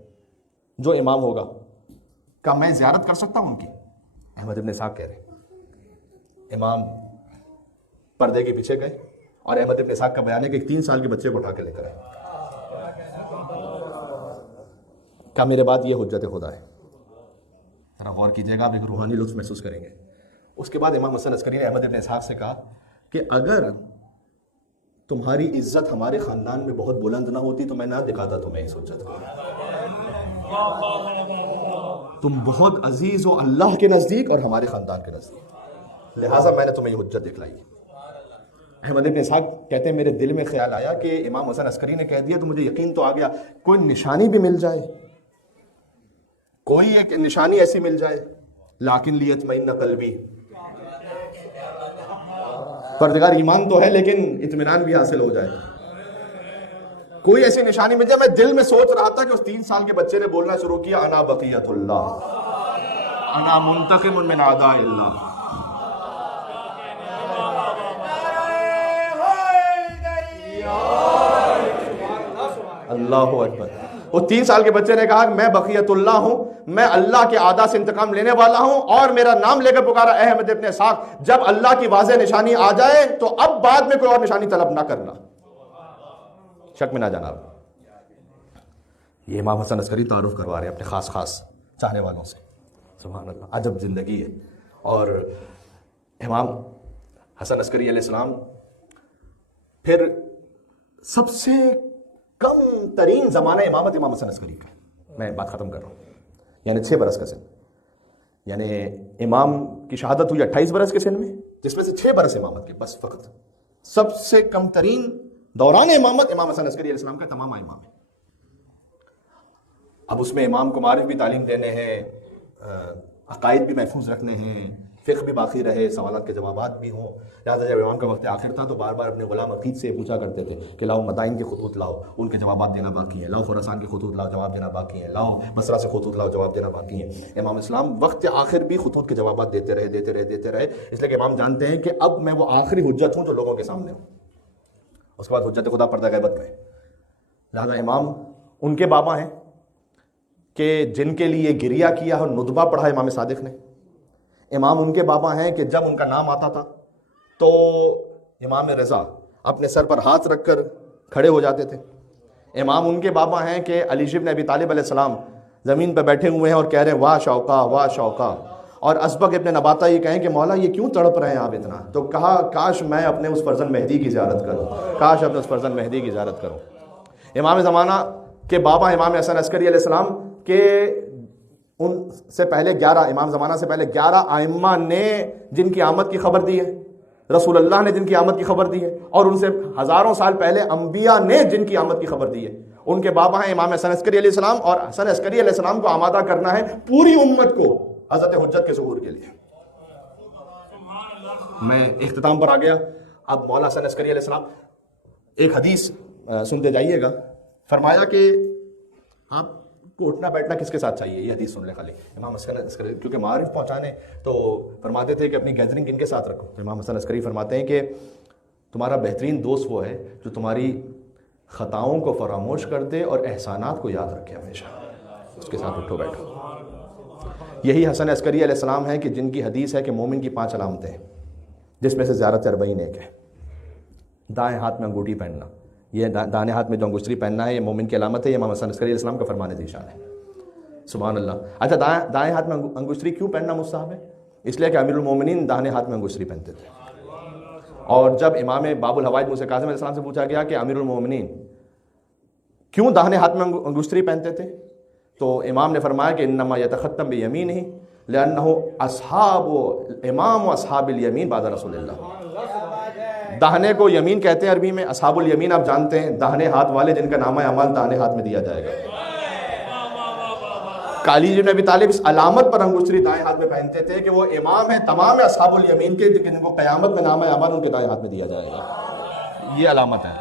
جو امام ہوگا، کیا میں زیارت کر سکتا ہوں ان کی؟ احمد ابن اسحاق کہہ رہے ہیں. امام پردے کے پیچھے گئے اور احمد ابن اسحاق کا بیان ہے کہ ایک 3 سال کے بچے کو اٹھا کے لے کر آئے. کیا میرے بعد یہ حجت خدا ہے؟ ذرا غور کیجیے گا، آپ ایک روحانی لطف محسوس کریں گے. اس کے بعد امام حسن عسکری نے احمد ابن اسحاق سے کہا کہ اگر تمہاری عزت ہمارے خاندان میں بہت بلند نہ ہوتی تو میں نہ دکھاتا تمہیں اس حجت کو. تم بہت عزیز ہو اللہ کے نزدیک اور ہمارے خاندان کے نزدیک، لہٰذا میں نے تمہیں یہ حجت دکھلائی. احمد ابن اسحاق کہتے ہیں میرے دل میں خیال آیا کہ امام حسن عسکری نے کہہ دیا تو مجھے یقین تو آ گیا، کوئی نشانی بھی مل جائے، کوئی ایک نشانی ایسی مل جائے. لیکن لیطمئن قلبی، پروردگار ایمان تو ہے لیکن اطمینان بھی حاصل ہو جائے، کوئی ایسی نشانی مل جائے. میں دل میں سوچ رہا تھا کہ اس 3 سال کے بچے نے بولنا شروع کیا، انا بقیت اللہ، انا منتقم من اعداء اللہ. اللہ اکبر. وہ 3 سال کے بچے نے کہا کہ میں بقیت اللہ ہوں، میں اللہ کے اعداء سے انتقام لینے والا ہوں، اور میرا نام لے کر پکارا اے احمد ابن اسحاق، جب اللہ کی واضح نشانی آ جائے تو اب بعد میں کوئی اور نشانی طلب نہ کرنا، شک میں نہ جانا. یہ امام حسن عسکری تعارف کروا رہے ہیں اپنے خاص چاہنے والوں سے. سبحان اللہ، عجب زندگی ہے. اور امام حسن عسکری علیہ السلام پھر سب سے کم ترین زمانہ امامت امام حسن عسکری کا، میں بات ختم کر رہا ہوں، یعنی 6 برس کا سن. یعنی امام کی شہادت ہوئی 28 برس کے سن میں، جس میں سے 6 برس امامت کے بس فقط. سب سے کم ترین دوران امامت امام حسن عسکری علیہ السلام کا تمام امام ہے. اب اس میں امام کو معارف بھی تعلیم دینے ہیں، عقائد بھی محفوظ رکھنے ہیں، فقہ بھی باقی رہے، سوالات کے جوابات بھی ہوں۔ لہٰذا جب امام کا وقت آخر تھا تو بار بار اپنے غلام عقید سے پوچھا کرتے تھے کہ لاؤ مدائن کے خطوط لاؤ، ان کے جوابات دینا باقی ہیں، لاؤ خراسان کے خطوط لاؤ، جواب دینا باقی ہیں، لاؤ بصرہ سے خطوط لاؤ، جواب دینا باقی ہیں۔ امام اسلام وقت آخر بھی خطوط کے جوابات دیتے رہے، اس لیے کہ امام جانتے ہیں کہ اب میں وہ آخری حجت ہوں جو لوگوں کے سامنے ہوں، اس کے بعد حجت خدا پردہ غیبت میں۔ لہٰذا امام ان کے بابا ہیں کہ جن کے لیے گریہ کیا اور ندبہ پڑھا امام صادق نے۔ امام ان کے بابا ہیں کہ جب ان کا نام آتا تھا تو امام رضا اپنے سر پر ہاتھ رکھ کر کھڑے ہو جاتے تھے۔ امام ان کے بابا ہیں کہ علی بن ابی طالب علیہ السلام زمین پہ بیٹھے ہوئے ہیں اور کہہ رہے ہیں واہ شوقا واہ شوقا، اور اسبق ابن نباتہ یہ کہیں کہ مولا یہ کیوں تڑپ رہے ہیں آپ اتنا؟ تو کہا کاش میں اپنے اس فرزند مہدی کی زیارت کروں، کاش اپنے اس فرزند مہدی کی زیارت کروں۔ امام زمانہ کے بابا امام حسن عسکری علیہ السلام کے ان سے پہلے 11 امام زمانہ سے پہلے 11 ائمہ نے جن کی آمد کی خبر دی ہے، رسول اللہ نے جن کی آمد کی خبر دی ہے، اور ان سے ہزاروں سال پہلے انبیاء نے جن کی آمد کی خبر دی ہے، ان کے بابا ہیں امام حسن عسکری علیہ السلام، اور حسن عسکری علیہ السلام کو آمادہ کرنا ہے پوری امت کو حضرت حجت کے ظہور کے لیے۔ میں اختتام پر آ گیا، اب مولا حسن عسکری علیہ السلام ایک حدیث سنتے جائیے گا۔ فرمایا کہ آپ کو اٹھنا بیٹھنا کس کے ساتھ چاہیے، یہ حدیث سن لیں خالی۔ امام حسن عسکری کیونکہ معارف پہنچانے تو فرماتے تھے کہ اپنی گیدرنگ کن کے ساتھ رکھو، تو امام حسن عسکری فرماتے ہیں کہ تمہارا بہترین دوست وہ ہے جو تمہاری خطاؤں کو فراموش کر دے اور احسانات کو یاد رکھے، ہمیشہ اس کے ساتھ اٹھو بیٹھو۔ یہی حسن عسکری علیہ السلام ہے کہ جن کی حدیث ہے کہ مومن کی 5 علامتیں ہیں، جس میں سے زیارت اربعین ایک ہے۔ دائیں ہاتھ میں انگوٹھی پہننا، یہ دانے ہاتھ میں جو انگشتری پہننا ہے یہ مومن کی علامت ہے، یہ امام حسن عسکری علیہ السلام کا فرمان ذیشان ہے، سبحان اللہ۔ اچھا دائیں ہاتھ میں انگشتری کیوں پہننا مستحب ہے؟ اس لیے کہ امیر المومنین داہنے ہاتھ میں انگشتری پہنتے تھے، اور جب امام باب الحوائج موسیٰ کاظم علیہ السلام سے پوچھا گیا کہ امیر المومنین کیوں داہنے ہاتھ میں انگشتری پہنتے تھے، تو امام نے فرمایا کہ انما یتختم بیمینہ لأنہ اصحاب امام و اصحاب الیمین بعد رسول اللہ۔ داہنے کو یمین کہتے ہیں عربی میں، اصحاب الیمین آپ جانتے ہیں داہنے ہاتھ والے جن کا نامہ اعمال داہنے ہاتھ میں دیا جائے گا۔ علی بن ابی طالب اس علامت پر انگشتری دائیں ہاتھ میں پہنتے تھے کہ وہ امام ہیں تمام اصحاب الیمین کے، جن کو قیامت میں نامہ اعمال ان کے دائیں ہاتھ میں دیا جائے گا، یہ علامت ہے۔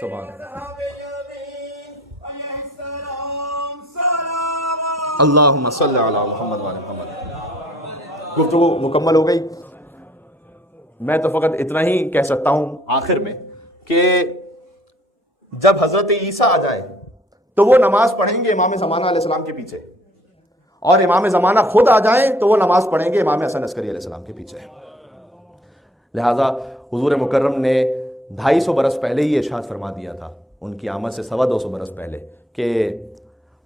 سبحان اللہم صلی علی محمد وعلی محمد۔ گفتگو مکمل ہو گئی، میں تو فقط اتنا ہی کہہ سکتا ہوں آخر میں کہ جب حضرت عیسیٰ آ جائیں تو وہ نماز پڑھیں گے امام زمانہ علیہ السلام کے پیچھے، اور امام زمانہ خود آ جائیں تو وہ نماز پڑھیں گے امام حسن عسکری علیہ السلام کے پیچھے۔ لہٰذا حضور مکرم نے 250 برس پہلے ہی ارشاد فرما دیا تھا، ان کی آمد سے 225 برس پہلے، کہ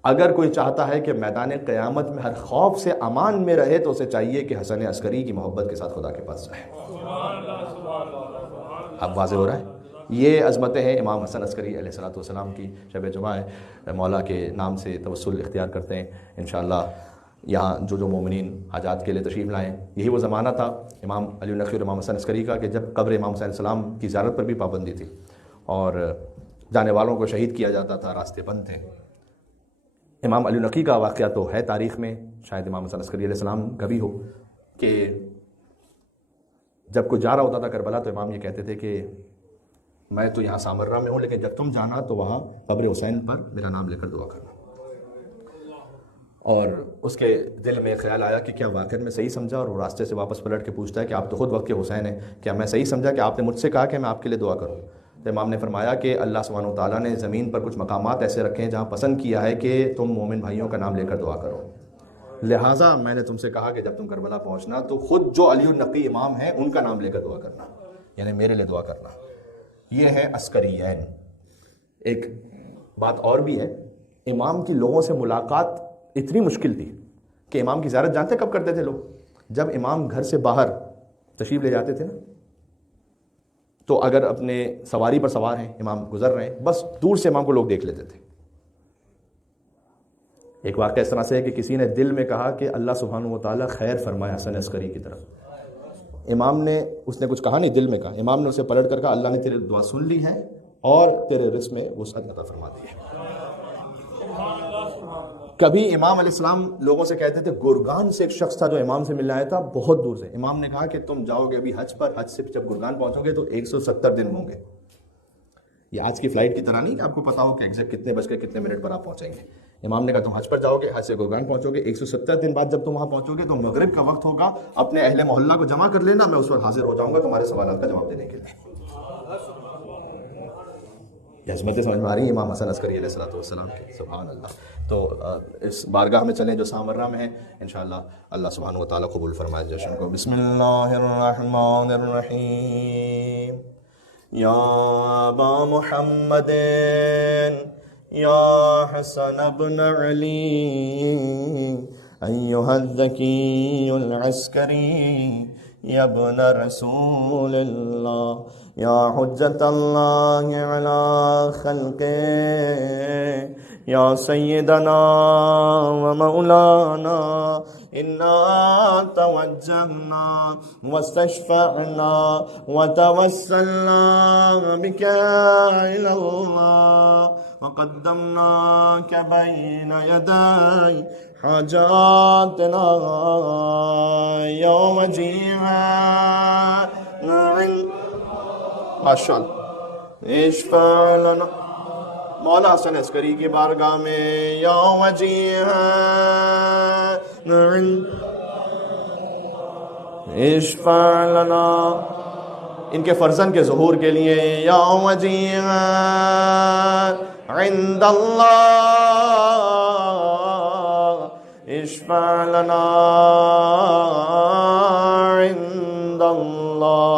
اگر کوئی چاہتا ہے کہ میدان قیامت میں ہر خوف سے امان میں رہے تو اسے چاہیے کہ حسن عسکری کی محبت کے ساتھ خدا کے پاس جائے۔ اب واضح ہو رہا ہے، یہ عظمتیں ہیں امام حسن عسکری علیہ السلام کی۔ شب جمعہ ہے، مولا کے نام سے توسل اختیار کرتے ہیں انشاءاللہ۔ یہاں جو مومنین حاجات کے لیے تشریف لائیں، یہی وہ زمانہ تھا امام علی نقوی اور امام حسن عسکری کا کہ جب قبر امام حسین علیہ السلام کی زیارت پر بھی پابندی تھی اور جانے والوں کو شہید کیا جاتا تھا، راستے بند تھے۔ امام علی نقی کا واقعہ تو ہے تاریخ میں، شاید امام حسن عسکری علیہ السلام کا بھی ہو، کہ جب کوئی جا رہا ہوتا تھا کربلا تو امام یہ کہتے تھے کہ میں تو یہاں سامرہ میں ہوں، لیکن جب تم جانا تو وہاں قبر حسین پر میرا نام لے کر دعا کرنا۔ اور اس کے دل میں خیال آیا کہ کیا واقعی میں صحیح سمجھا، اور وہ راستے سے واپس پلٹ کے پوچھتا ہے کہ آپ تو خود وقت کے حسین ہیں، کیا میں صحیح سمجھا کہ آپ نے مجھ سے کہا کہ میں آپ کے لیے دعا کروں؟ تو امام نے فرمایا کہ اللہ سبحانہ و تعالیٰ نے زمین پر کچھ مقامات ایسے رکھے ہیں جہاں پسند کیا ہے کہ تم مومن بھائیوں کا نام لے کر دعا کرو، لہٰذا میں نے تم سے کہا کہ جب تم کربلا پہنچنا تو خود جو علی النقی امام ہیں ان کا نام لے کر دعا کرنا، یعنی میرے لیے دعا کرنا۔ یہ ہے عسکریین۔ ایک بات اور بھی ہے، امام کی لوگوں سے ملاقات اتنی مشکل تھی کہ امام کی زیارت جانتے کب کرتے تھے لوگ؟ جب امام گھر سے باہر تشریف لے جاتے تھے نا، تو اگر اپنے سواری پر سوار ہیں، امام گزر رہے ہیں، بس دور سے امام کو لوگ دیکھ لیتے تھے۔ ایک واقعہ اس طرح سے ہے کہ کسی نے دل میں کہا کہ اللہ سبحانہ و تعالیٰ خیر فرمائے حسن عسکری کی طرف۔ امام نے، اس نے کچھ کہا نہیں، دل میں کہا، امام نے اسے پلٹ کر کہا اللہ نے تیری دعا سن لی ہے اور تیرے رزق میں وسعت عطا فرما دی ہے۔ کبھی امام علیہ السلام لوگوں سے کہتے تھے، گرگان سے ایک شخص تھا جو امام سے ملنے آیا تھا بہت دور سے، امام نے کہا کہ تم جاؤ گے ابھی حج پر، حج سے جب گرگان پہنچو گے تو 170 دن ہوں گے. یہ آج کی فلائٹ کی طرح نہیں کہ آپ کو پتا ہو کہ ایگزیکٹ کتنے بج کے کتنے منٹ پر آپ پہنچیں گے. امام نے کہا تم حج پر جاؤ گے، حج سے گرگان پہنچو گے، 170 دن بعد جب تم وہاں پہنچو گے تو مغرب کا وقت ہوگا، اپنے اہل محلہ کو جمع کر لینا، میں اس وقت حاضر ہو جاؤں گا تمہارے سوالات کا جواب دینے کے لیے. یہ عظمتیں سمجھ میں آ رہی ہیں امام حسن عسکری علیہ الصلوۃ والسلام کی. سبحان اللہ. تو اس بارگاہ میں چلیں جو سامرہ میں ہے، انشاءاللہ اللہ سبحانہ و تعالیٰ قبول فرمائے جشن کو. بسم اللہ الرحمن الرحیم. یا ابا محمد یا حسن ابن علی ایہا الذکی العسکری یا ابن رسول اللہ یا حجت اللہ علی خلقہ یا سیدنا و مولانا انا توجہنا واستشفعنا وتوسلنا بک الی اللہ وقدمناک بین یدی حاجاتنا یوم جیعہ. ماشاء اللہ. اشفع لنا مولا حسن عسکری کی بارگاہ میں یوم جیعہ. اشفع لنا ان کے فرزند کے ظہور کے لیے یوم جیعہ عند اللہ. اشفع لنا عند اللہ.